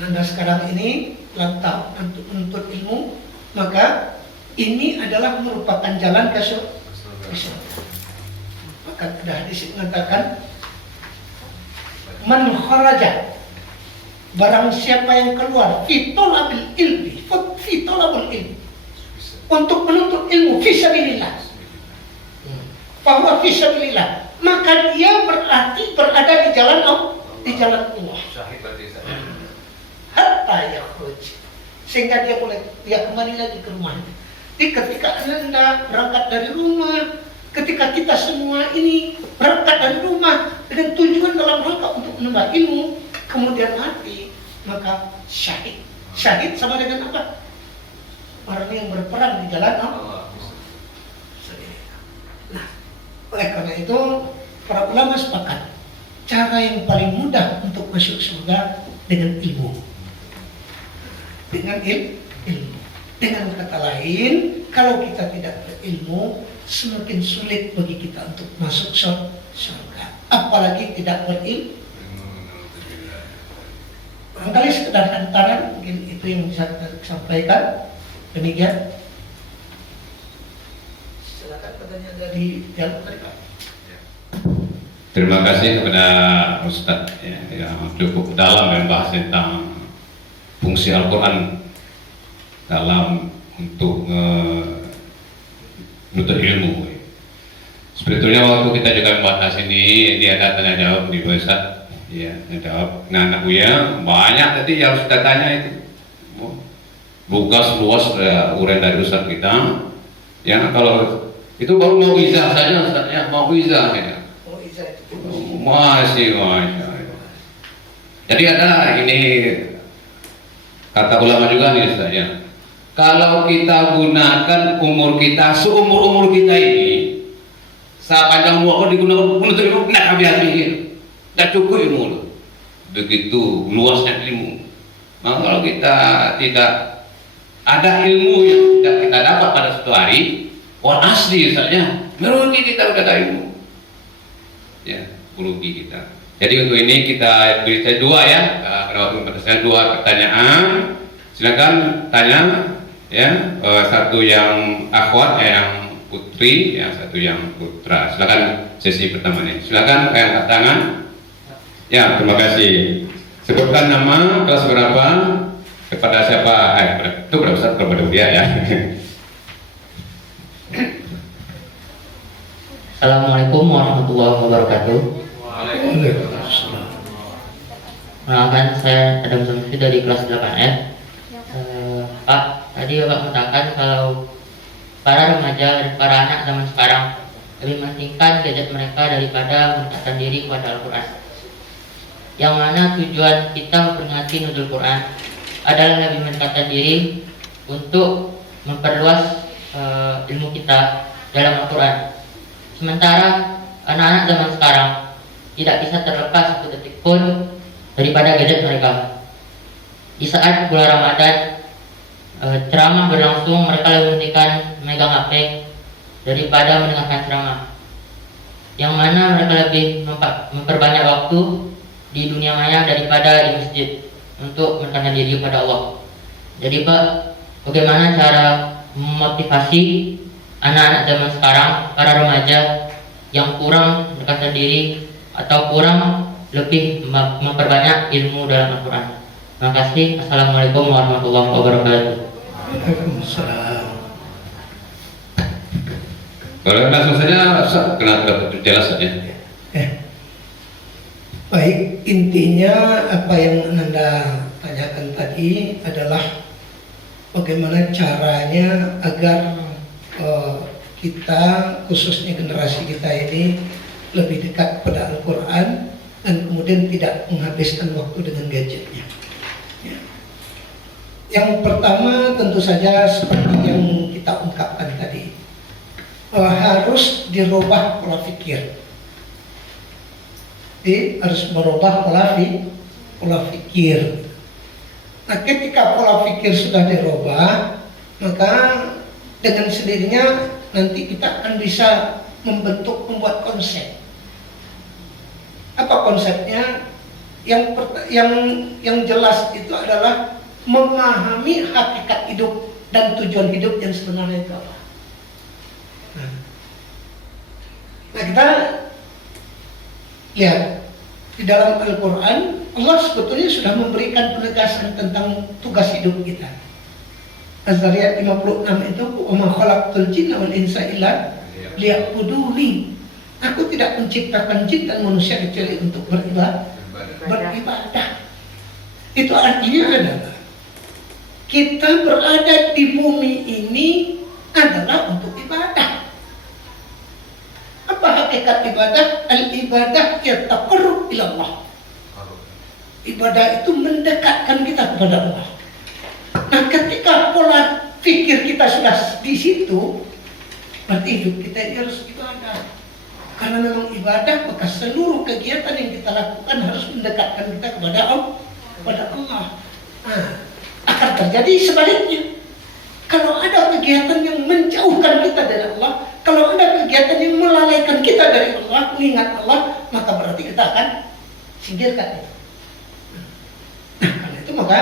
Anda sekarang ini lantas untuk menuntut ilmu, maka ini adalah merupakan jalan ke surga. Maka ada hadis mengatakan, man kharaja, barang siapa yang keluar fi talabil ilmi, untuk menuntut ilmu fi sabilillah, bahwa fi sabilillah, maka dia berarti berada di jalan Allah. Di jalan Allah. Syahid berarti saya. Hatta yakhruj, sehingga dia kembali lagi ke rumahnya. Jadi ketika Anda berangkat dari rumah, ketika kita semua ini berangkat dari rumah dengan tujuan dalam rangka untuk menambah ilmu, kemudian mati, maka syahid. Syahid sama dengan apa? Orang yang berperang di jalan Allah. Nah, oleh karena itu para ulama sepakat, cara yang paling mudah untuk masuk surga dengan ilmu. Dengan ilmu. Dengan kata lain, kalau kita tidak berilmu, semakin sulit bagi kita untuk masuk surga. Apalagi tidak berilmu. Barangkali sekedar hantaran, mungkin itu yang bisa kita sampaikan. Demikian. Silakan pertanyaan dari dialog tadi, Pak. Terima kasih kepada Ustadz yang cukup dalam membahas tentang fungsi Al-Quran dalam untuk menuntut ilmu. Sebetulnya waktu kita juga membahas ini, dia ada tanya jawab di Ustadz, ya, jawab. Nah, anak Buya banyak tadi yang sudah tanya itu, buka seluas uraian dari Ustadz kita. Ya, kalau itu baru mau izah saja Ustadz, ya, mau izah ya. Masih. Jadi ada ini kata ulama juga nih Ustaz ya. Kalau kita gunakan umur kita seumur kita ini, sepanjang umur digunakan untuk ilmu, tidak habis-habis, tidak cukup ilmu. Begitu luasnya ilmu. Maka kalau kita tidak ada ilmu yang tidak kita dapat pada suatu hari, wal asli saja merugi kita sudah ada ilmu. Ya, merugi kita. Jadi untuk ini kita beri saya dua ya, karena waktu saya dua pertanyaan. Silakan tanya ya, satu yang akhwat, yang putri, yang satu yang putra. Silakan sesi pertama ini. Silakan angkat tangan. Ya, terima kasih. Sebutkan nama, kelas berapa, kepada siapa? Itu berapa Ustaz kepada dia ya. Assalamualaikum warahmatullahi wabarakatuh. Waalaikumsalam. Perkenalkan, saya Adam Samsi dari kelas 8F. Pak, tadi Bapak mengatakan kalau para remaja dan para anak zaman sekarang lebih mementingkan gadget mereka daripada mendekatkan diri kepada Al-Quran. Yang mana tujuan kita memperingati Nuzul Quran adalah lebih mendekatkan diri untuk memperluas ilmu kita dalam Al-Quran. Sementara anak-anak zaman sekarang tidak bisa terlepas satu detik pun daripada gadget mereka. Di saat bulan Ramadan ceramah berlangsung, mereka lebih mementingkan memegang HP daripada mendengarkan ceramah. Yang mana mereka lebih memperbanyak waktu di dunia maya daripada di masjid untuk mendekatkan diri kepada Allah. Jadi Pak, bagaimana cara memotivasi anak-anak zaman sekarang, para remaja yang kurang mendekatkan diri atau kurang lebih memperbanyak ilmu dalam Al-Quran? Terima kasih. Assalamualaikum warahmatullahi wabarakatuh. Waalaikumsalam. Kalau langsung saja, kenapa jelas saja. Baik, intinya apa yang Anda tanyakan tadi adalah bagaimana caranya agar kita, khususnya generasi kita ini, lebih dekat pada Al-Quran dan kemudian tidak menghabiskan waktu dengan gadgetnya. Ya. Yang pertama tentu saja seperti yang kita ungkapkan tadi, harus dirubah pola pikir. Jadi harus merubah pola pikir. Nah, ketika pola pikir sudah dirubah, maka dengan sendirinya nanti kita akan bisa membuat konsep. Apa konsepnya? Yang jelas itu adalah memahami hakikat hidup dan tujuan hidup yang sebenarnya itu apa. Nah, kita lihat di dalam Al-Quran, Allah sebetulnya sudah memberikan penegasan tentang tugas hidup kita. Az-Zariyat 56 itu, "Wa ma khalaqtul jinna wal insa illa liya'buduni." Aku tidak menciptakan jin dan manusia kecuali untuk beribadah. Itu artinya adalah kita berada di bumi ini adalah untuk ibadah. Apa hakikat ibadah? Al-ibadah yataqarrub ila Allah. Ibadah itu mendekatkan kita kepada Allah. Nah, ketika pola pikir kita sudah di situ, berarti hidup kita ini harus ibadah. Karena memang ibadah, maka seluruh kegiatan yang kita lakukan harus mendekatkan kita kepada kepada Allah. Nah, akan terjadi sebaliknya. Kalau ada kegiatan yang menjauhkan kita dari Allah, kalau ada kegiatan yang melalaikan kita dari Allah, mengingat Allah, maka berarti kita akan singkirkan itu. Nah, karena itu maka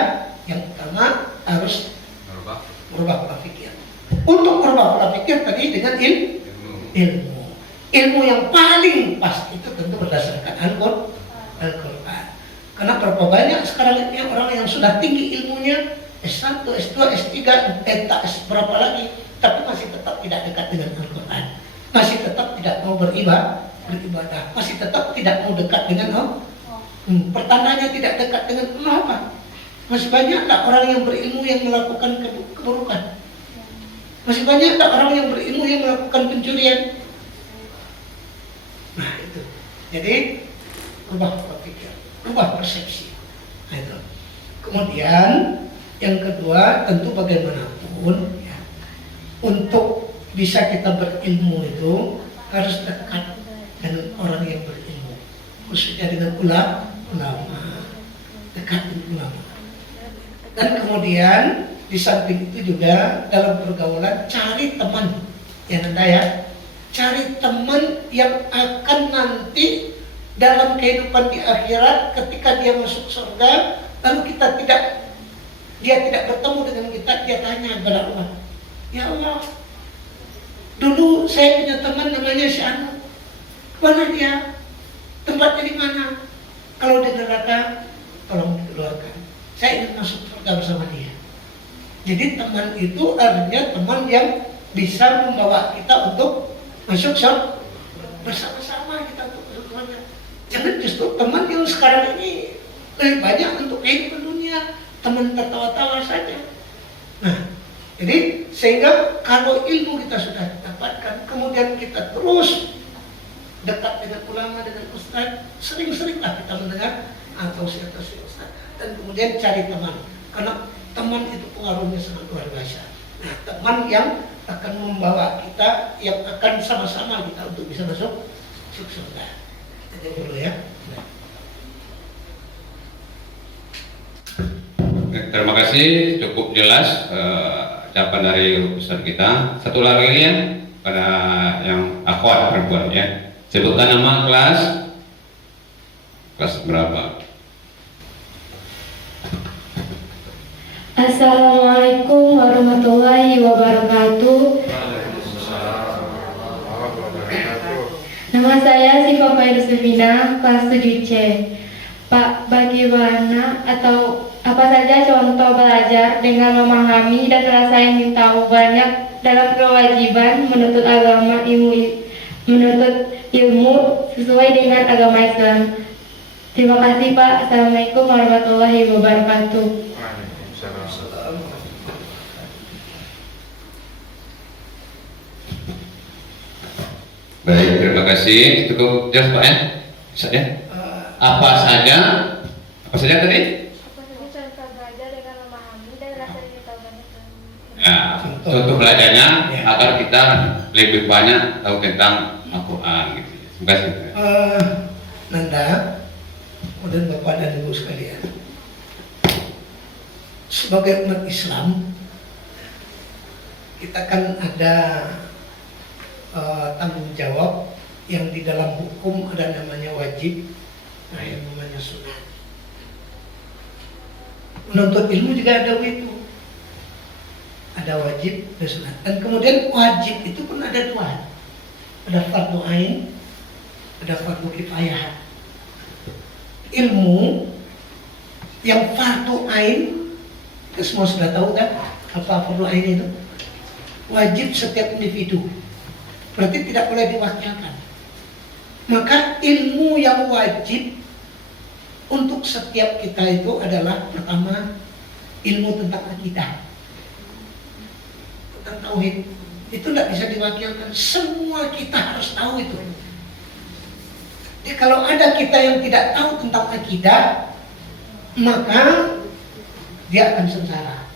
yang pertama harus merubah pola pikir. Untuk merubah pola pikir tadi dengan ilmu. Ilmu yang paling pas itu tentu berdasarkan Al-Quran. Karena berapa banyak sekarang ini orang yang sudah tinggi ilmunya, S1, S2, S3, entah berapa lagi, tapi masih tetap tidak dekat dengan Al-Quran, masih tetap tidak mau beribadah, masih tetap tidak mau dekat dengan Allah. Pertandanya tidak dekat dengan Allah apa? Masih banyak tak orang yang berilmu yang melakukan keburukan? Masih banyak tak orang yang berilmu yang melakukan pencurian? Nah itu. Jadi rubah pola pikir, rubah persepsi. Nah, itu. Kemudian yang kedua tentu bagaimanapun ya, untuk bisa kita berilmu itu harus dekat dengan orang yang berilmu, khususnya dengan ulama, dekat dengan ulama. Dan kemudian di samping itu juga dalam pergaulan cari teman yang Anda ya, cari teman yang akan nanti dalam kehidupan di akhirat ketika dia masuk surga, lalu dia tidak bertemu dengan kita, dia tanya kepada Allah, ya Allah, dulu saya punya teman namanya si Anu, mana dia, tempatnya di mana? Kalau di neraka, tolong dikeluarkan. Saya ingin masuk surga bersama dia. Jadi teman itu artinya teman yang bisa membawa kita untuk masuk surga bersama-sama kita untuk masuk surga. Jangan justru teman yang sekarang ini lebih banyak untuk kehidupan dunia, teman tertawa-tawa saja. Nah, jadi sehingga kalau ilmu kita sudah dapatkan, kemudian kita terus dekat dengan ulama, dengan ustaz, sering-seringlah kita mendengar atau siapa ustaz, dan kemudian cari teman, karena teman itu pengaruhnya sangat luar biasa. Nah, teman yang akan membawa kita, yang akan sama-sama kita untuk bisa masuk surga. Itu dulu ya. Terima kasih, cukup jelas ucapan dari Ustaz kita. Satu lagi ya, pada yang akhwat perempuan ya. Sebutkan nama kelas berapa? Assalamualaikum warahmatullahi wabarakatuh. Nama saya Siva Fairusufina, kelas 7C. Pak, bagaimana atau apa saja contoh belajar dengan memahami dan rasa ingin tahu banyak dalam kewajiban menuntut ilmu sesuai dengan agama Islam? Terima kasih Pak. Assalamualaikum warahmatullahi wabarakatuh. Baik, terima kasih. Cukup jelas Pak ya? Bisa ya? Apa saja tadi? Contoh belajar dengan memahami dan rasa ingin tahu banyak. Ya, contoh belajarnya agar kita lebih banyak tahu tentang Al-Quran gitu. Terima kasih. Nanda, kemudian Bapak dan Ibu sekalian, sebagai umat Islam kita kan ada tanggung jawab yang di dalam hukum ada namanya wajib, nah yang namanya sunat. Menuntut ilmu juga ada itu, ada wajib, ada sunat. Dan kemudian wajib itu pun ada dua, ada fardu ain, ada fardu kifayah. Ilmu yang fardu ain, kita semua sudah tahu kan apa fardu ain itu? Wajib setiap individu, berarti tidak boleh diwakilkan. Maka ilmu yang wajib untuk setiap kita itu adalah pertama ilmu tentang akidah, tentang tauhid. Itu tidak bisa diwakilkan, semua kita harus tahu itu. Jadi kalau ada kita yang tidak tahu tentang akidah, maka dia akan sengsara.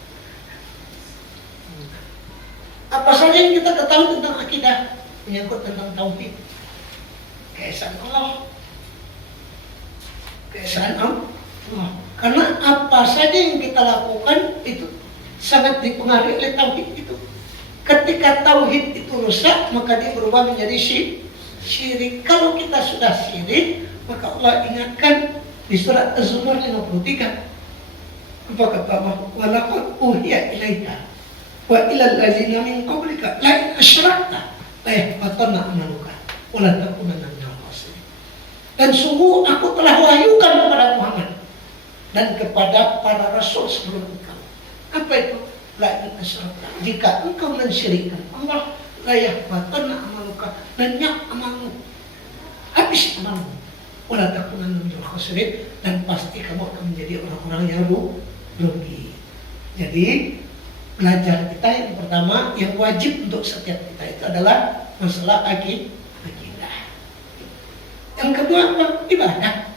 Apa saja yang kita ketahui tentang akidah? Menyangkut tentang tauhid, keesaan Allah, keesaan Allah, Karena apa saja yang kita lakukan itu sangat dipengaruhi oleh tauhid itu. Ketika tauhid itu rusak, maka dia berubah menjadi syirik. Kalau kita sudah syirik, maka Allah ingatkan di surat Az-Zumar 53. Apa kata Allah? Walaqad uhiya ilaika wa ilal ladzina min qablika la in asyrakta la yahbatanna amaluka wa la takunanna minal khasirin. Dan sungguh aku telah wahyukan kepada Muhammad dan kepada para rasul sebelum engkau. Apa itu? La in asyrakta. Jika engkau mensyirikkan Allah, la yahbatanna amaluka, lenyap amalmu, habis amalmu. Wa la takunanna minal khasirin, dan pasti kamu akan menjadi orang-orang yang rugi. Jadi belajar kita yang pertama yang wajib untuk setiap kita itu adalah masalah akidah. Yang kedua apa? Ibadah.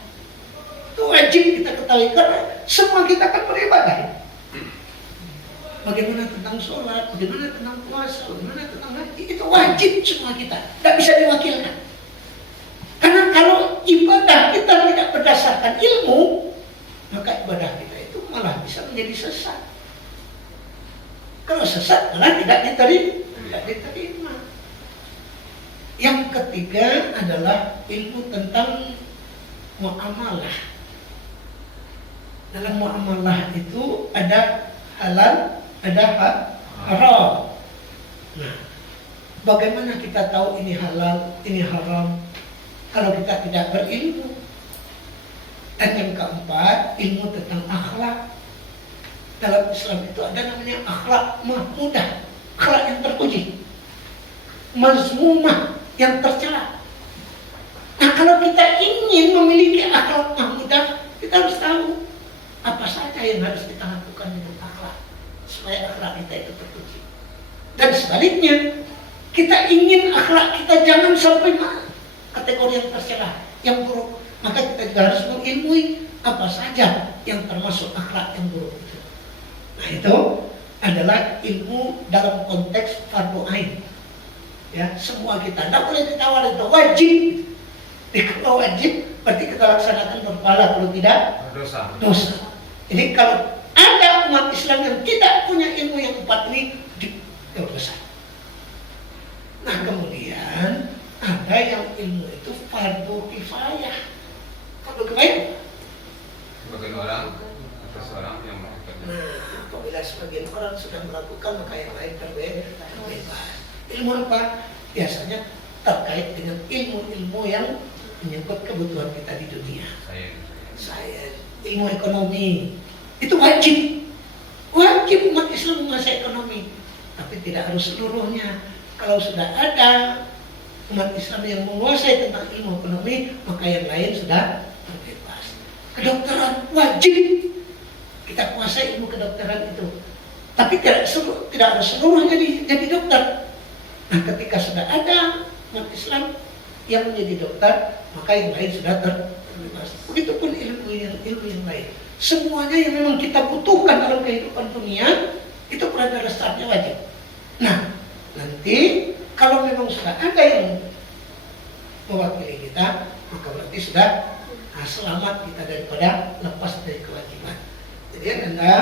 Itu wajib kita ketahui karena semua kita kan beribadah. Bagaimana tentang sholat, bagaimana tentang puasa, bagaimana tentang haji, itu wajib semua kita. Tidak bisa diwakilkan. Karena kalau ibadah kita tidak berdasarkan ilmu, maka ibadah kita itu malah bisa menjadi sesat. Kalau sesat malah tidak diterima. Yang ketiga adalah ilmu tentang muamalah. Dalam muamalah itu ada halal, ada haram. Nah, bagaimana kita tahu ini halal, ini haram? Kalau kita tidak berilmu. Dan yang keempat, ilmu tentang akhlak. Dalam Islam itu ada namanya akhlak mahmudah, akhlak yang terpuji, mazmumah, yang tercela. Nah, kalau kita ingin memiliki akhlak mahmudah, kita harus tahu apa saja yang harus kita lakukan dengan akhlak supaya akhlak kita itu terpuji. Dan sebaliknya, kita ingin akhlak kita jangan sampai kategori yang tercela, yang buruk, maka kita juga harus mengilmui apa saja yang termasuk akhlak yang buruk itu. Nah, itu adalah ilmu dalam konteks fardu ain. Ya, semua kita tidak boleh ditawar, itu wajib. Kalau wajib berarti kita laksanakan berpahala, kalau tidak dosa. Jadi kalau ada umat Islam yang tidak punya ilmu yang empat ini, dosa. Nah, kemudian ada yang ilmu itu fardu kifayah. Fardu kifayah Sebagian orang atau seorang yang melakukan. Nah, apabila sebagian orang sudah melakukan, maka yang lain terbebas. Ilmu apa? Biasanya terkait dengan ilmu-ilmu yang menyangkut kebutuhan kita di dunia. Sains, ilmu ekonomi, itu wajib. Wajib umat Islam menguasai ekonomi. Tapi tidak harus seluruhnya. Kalau sudah ada umat Islam yang menguasai tentang ilmu ekonomi, maka yang lain sudah terbebas. Kedokteran wajib kita kuasai ilmu kedokteran itu, tapi tidak harus seluruhnya jadi dokter. Nah, ketika sudah ada umat Islam yang menjadi dokter, maka yang lain sudah terbebas. Begitupun ilmu yang lain. Semuanya yang memang kita butuhkan dalam kehidupan dunia itu pada dasarnya wajib. Nah, nanti kalau memang sudah ada yang mewakili kita, maka berarti sudah selamat kita daripada lepas dari kewajiban. Jadi ada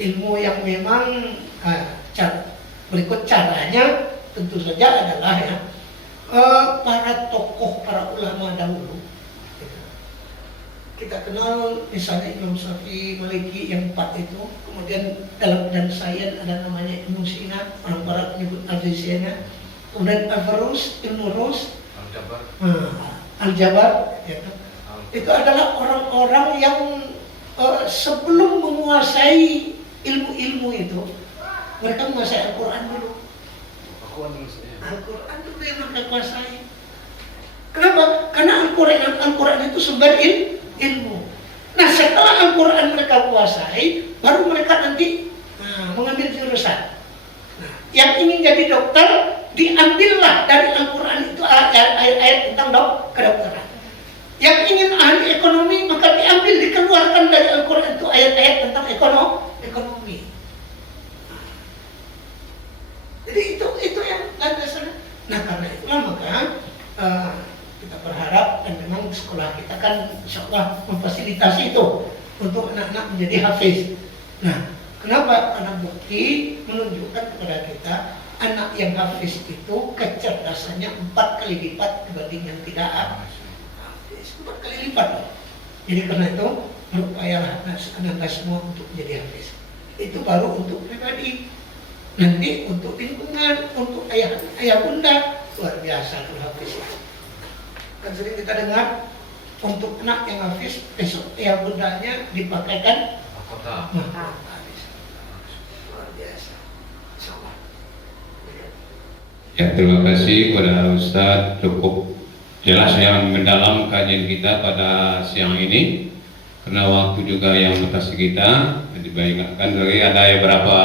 ilmu yang memang berikut caranya tentu saja adalah ya para tokoh, para ulama dahulu. Kita kenal misalnya Imam Syafi'i, Maliki yang 4 itu. Kemudian dalam bidang sains ada namanya Ibnu Sina, orang barat menyebut Al-Jabar. Kemudian Al-Farus, Ibnu Rus, Al-Jabar, ya. Itu adalah orang-orang yang sebelum menguasai ilmu-ilmu itu, mereka menguasai Al-Quran dulu. Al-Quran dulu yang mereka kuasai. Kenapa? Karena Al-Quran itu sumber ilmu. Nah, setelah Al-Quran mereka kuasai, baru mereka nanti mengambil jurusan. Nah, yang ingin jadi dokter, diambillah dari Al-Quran itu ayat-ayat tentang kedokteran. Yang ingin ahli ekonomi, maka diambil, dikeluarkan dari Al-Quran itu ayat-ayat tentang ekonomi. Jadi itu yang dasarnya. Nah, karena itulah maka kita berharap, dan memang sekolah kita kan insya Allah memfasilitasi itu untuk anak-anak menjadi hafiz. Nah, kenapa? Karena bukti menunjukkan kepada kita anak yang hafiz itu kecerdasannya 4 kali lipat dibanding yang tidak hafiz. 4 kali lipat. Jadi karena itu berupayalah anak semua untuk menjadi hafiz. Itu baru untuk pribadi. Nanti untuk lingkungan, untuk ayah bunda, luar biasa tuh hafiz. Kan sering kita dengar untuk anak yang hafiz besok ayah bundanya dipakaikan Kota. mahkota. Luar biasa. Insyaallah. Ya, terima kasih kepada Ustadz, cukup jelas yang mendalam kajian kita pada siang ini. Karena waktu juga yang batasi kita, dibayangkan lagi ada beberapa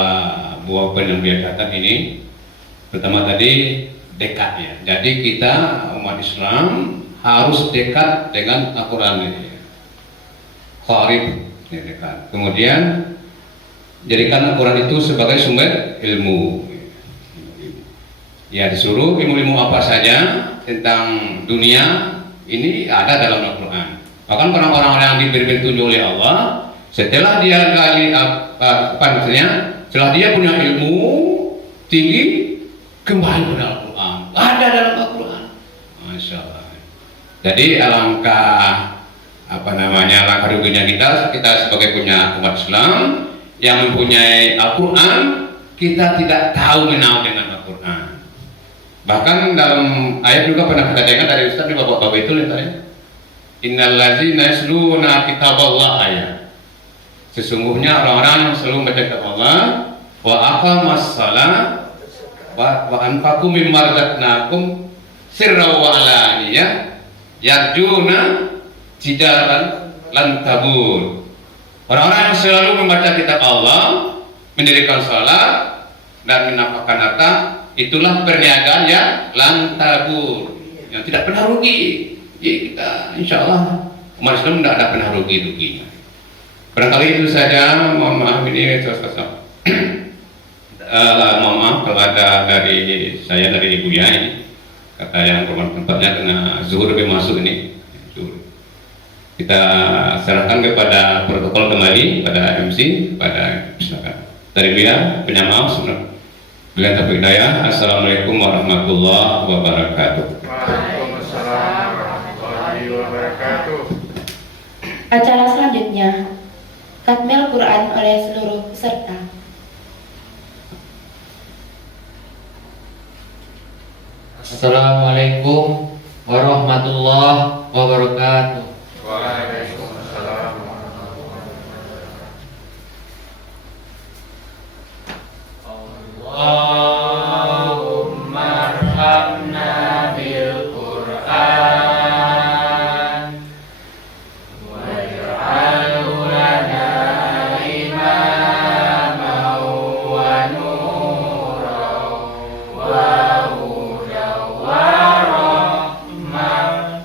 buah poin yang dia catat ini. Pertama tadi dekat ya. Jadi kita umat Islam harus dekat dengan Al-Quran ini. Qarib, ya, dekat. Kemudian jadikan Al-Quran itu sebagai sumber ilmu. Ya, disuruh ilmu-ilmu apa saja tentang dunia ini ada dalam Al-Quran. Bahkan orang-orang yang diberi petunjuk oleh Allah, setelah dia setelah dia punya ilmu tinggi, kembali pada Al-Quran. Ada dalam Al-Quran. Masya Allah. Jadi alangkah alangkah ruginya kita sebagai punya umat Islam yang mempunyai Al-Quran, kita tidak tahu menau dengan Al-Quran. Bahkan dalam ayat juga pernah kita dengar dari Ustaz di bapak-bapak itu lihat ya. Innal ladzina yasluna kitaballah ayat. Sesungguhnya orang-orang yang selalu membaca kitab Allah wa aqamas shalah wa anfaqu mimma razaqnakum sirra wa alaniyah yarjuna tijaran lan tabur. Orang-orang yang selalu membaca kitab Allah, mendirikan salat dan menafkahkan harta, itulah perniagaan yang lan tabur, yang tidak pernah rugi. Jadi kita insya Allah umat Islam tidak ada pernah rugi-ruginya. Barangkali itu saja. Mohon maaf ini mohon maaf kalau ada dari Ibu ya ini kata yang berhormat tempatnya kena zuhur lebih masuk ini. Kita serahkan kepada protokol kembali pada MC pada silakan. Dari dia penyamaaf sebenarnya. Bila taufiq hidayah. Assalamualaikum warahmatullahi wabarakatuh. Waalaikumsalam warahmatullahi wabarakatuh. Acara selanjutnya Khatmil Quran oleh seluruh peserta. Assalamualaikum warahmatullahi wabarakatuh. Waalaikumsalam. Allahumma arhamna bil Qur'an waj'alhu lana imaman wa nuran wa hudan wa rahmah.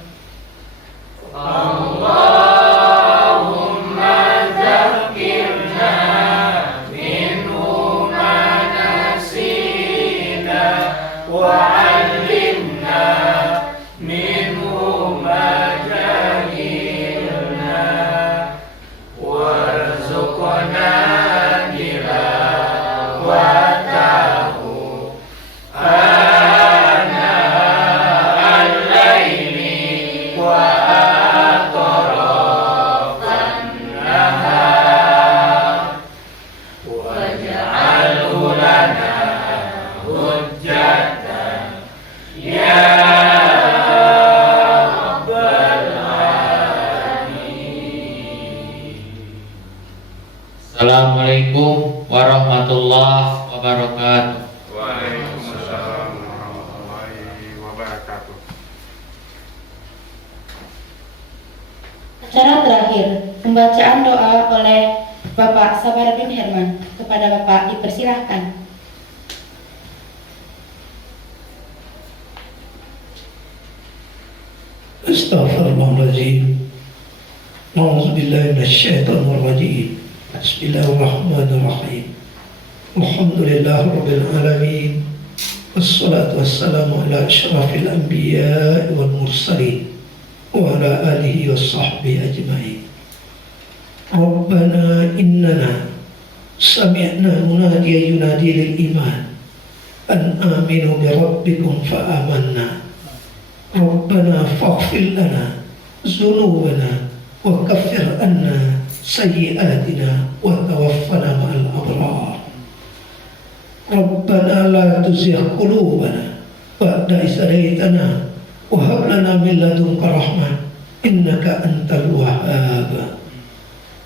Allahumma zakkirna minhu ma nasina wa 'allimna minhu ma jahilna warzuqna tilawatahu ana al-laili wa atrafan nahar waj'alhu lana hujjatan ya rabbal alamin. Assalamualaikum warahmatullahi wabarakatuh. Waalaikumsalam warahmatullahi wabarakatuh. Acara terakhir, pembacaan doa oleh Bapak Sabaruddin Herman. Kepada Bapak dipersilahkan. Astaghfirullahaladzim. A'udzubillahi minasyaitonir rajim. Bismillahirrahmanirrahim. Alhamdulillahi rabbil alamin. Wassalatu wassalamu ala asyrafil anbiya'i wal mursalin wa ala alihi wassahbihi ajma'in. Rabbana innana sami'na munadiyan yunadi lil iman an aminu bi rabbikum fa amanna. Rabbana faghfir lana dzunubana wa kaffir anna sayyi'atina wa tawaffana ma'al abrar. Rabbana la tuzigh qulubana ba'da idh hadaytana wa hab lana min ladunka rahmah innaka antal wahhab.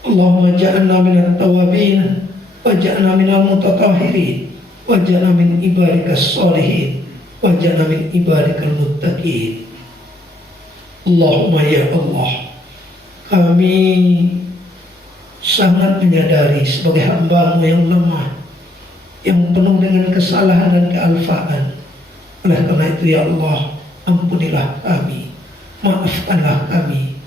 Allahumma ja'alna minat tawabin waj'alna minal mutatahhirin waj'alna min ibadikas sholihin waj'alna min ibadikal muttaqin. Allahumma ya Allah, kami sangat menyadari sebagai hamba-Mu yang lemah, yang penuh dengan kesalahan dan kealfaan. Oleh karena itu ya Allah, ampunilah kami, maafkanlah kami,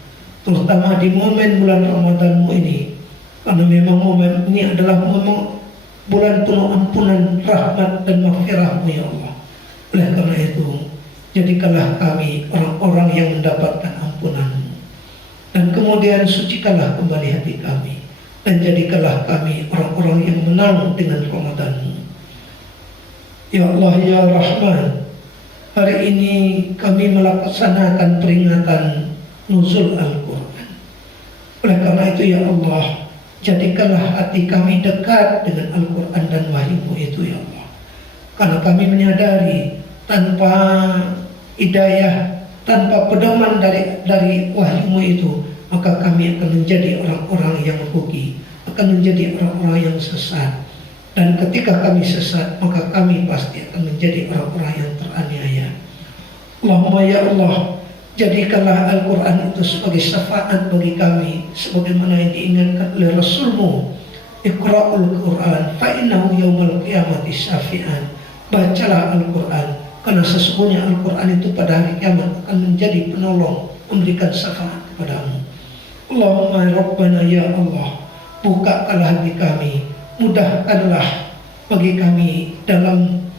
terutama di momen bulan Ramadan-Mu ini, karena memang momen ini adalah momen bulan penuh ampunan, rahmat dan maghfirah-Mu ya Allah. Oleh karena itu, jadikanlah kami orang-orang yang mendapatkan ampunan-Mu, dan kemudian sucikanlah kembali hati kami, dan jadikanlah kami orang-orang yang menang dengan Ramadan-Mu. Ya Allah ya Rahman, hari ini kami melaksanakan peringatan nuzul Al-Quran. Oleh karena itu ya Allah, jadikanlah hati kami dekat dengan Al-Quran dan wahyu-Mu itu ya Allah. Karena kami menyadari tanpa hidayah, tanpa pedoman dari wahyu-Mu itu, maka kami akan menjadi orang-orang yang rugi, akan menjadi orang-orang yang sesat. Dan ketika kami sesat, maka kami pasti akan menjadi orang-orang yang teraniaya. Allahumma ya Allah, jadikanlah Al-Quran itu sebagai syafaat bagi kami, sebagaimana yang diingatkan oleh Rasul-Mu, Iqra'ul Quran fa innahu yaumal qiyamati syafi'an. Bacalah Al-Quran, karena sesungguhnya Al-Quran itu pada hari kiamat akan menjadi penolong, memberikan syafaat kepadamu. Allahumma Rabbana ya Allah, bukakanlah hati kami, mudahkanlah bagi kami dalam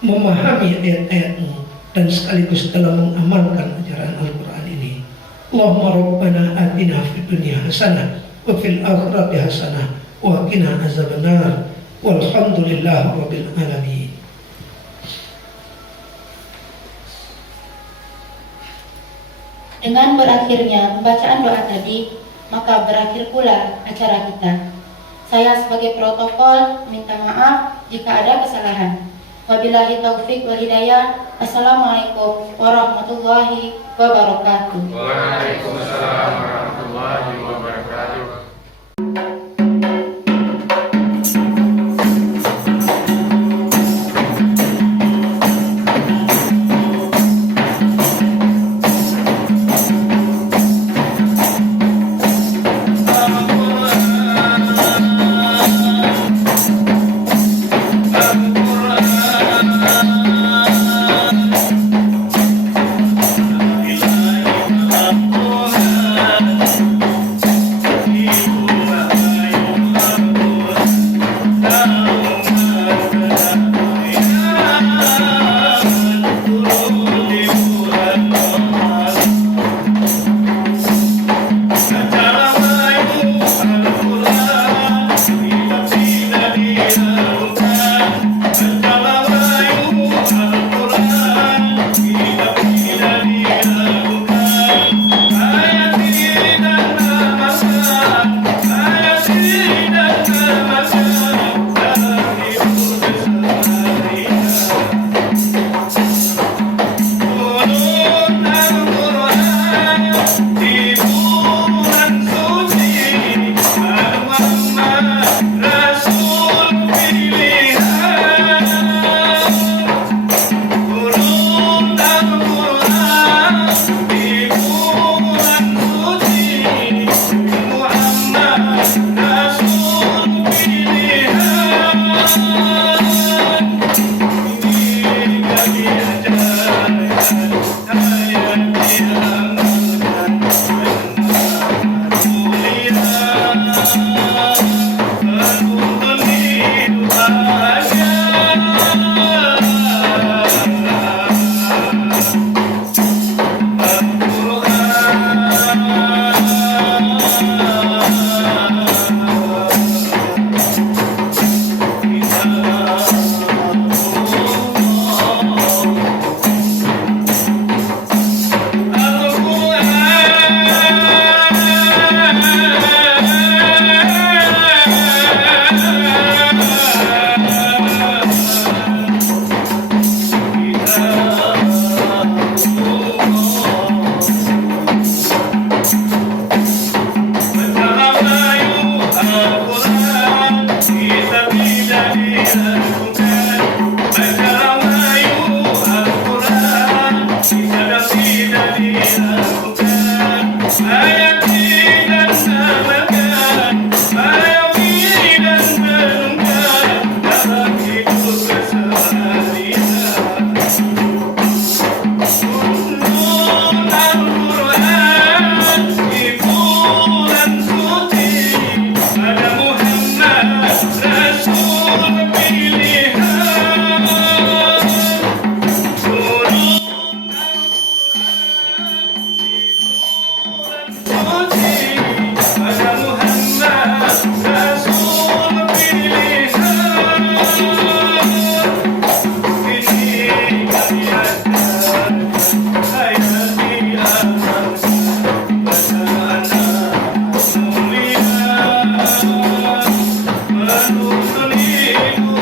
memahami ayat-ayat-Mu dan sekaligus dalam mengamalkan ajaran Al-Quran ini. Allahumma Rabbana atina fid dunya hasanah wa fil akhirati hasanah wa qina azabannar walhamdulillahi rabbil alamin. Dengan berakhirnya pembacaan doa tadi, maka berakhir pula acara kita. Saya sebagai protokol minta maaf jika ada kesalahan. Wabillahi taufik wal hidayah. Assalamualaikum warahmatullahi wabarakatuh. Waalaikumsalam warahmatullahi wabarakatuh.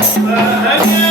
Bahagia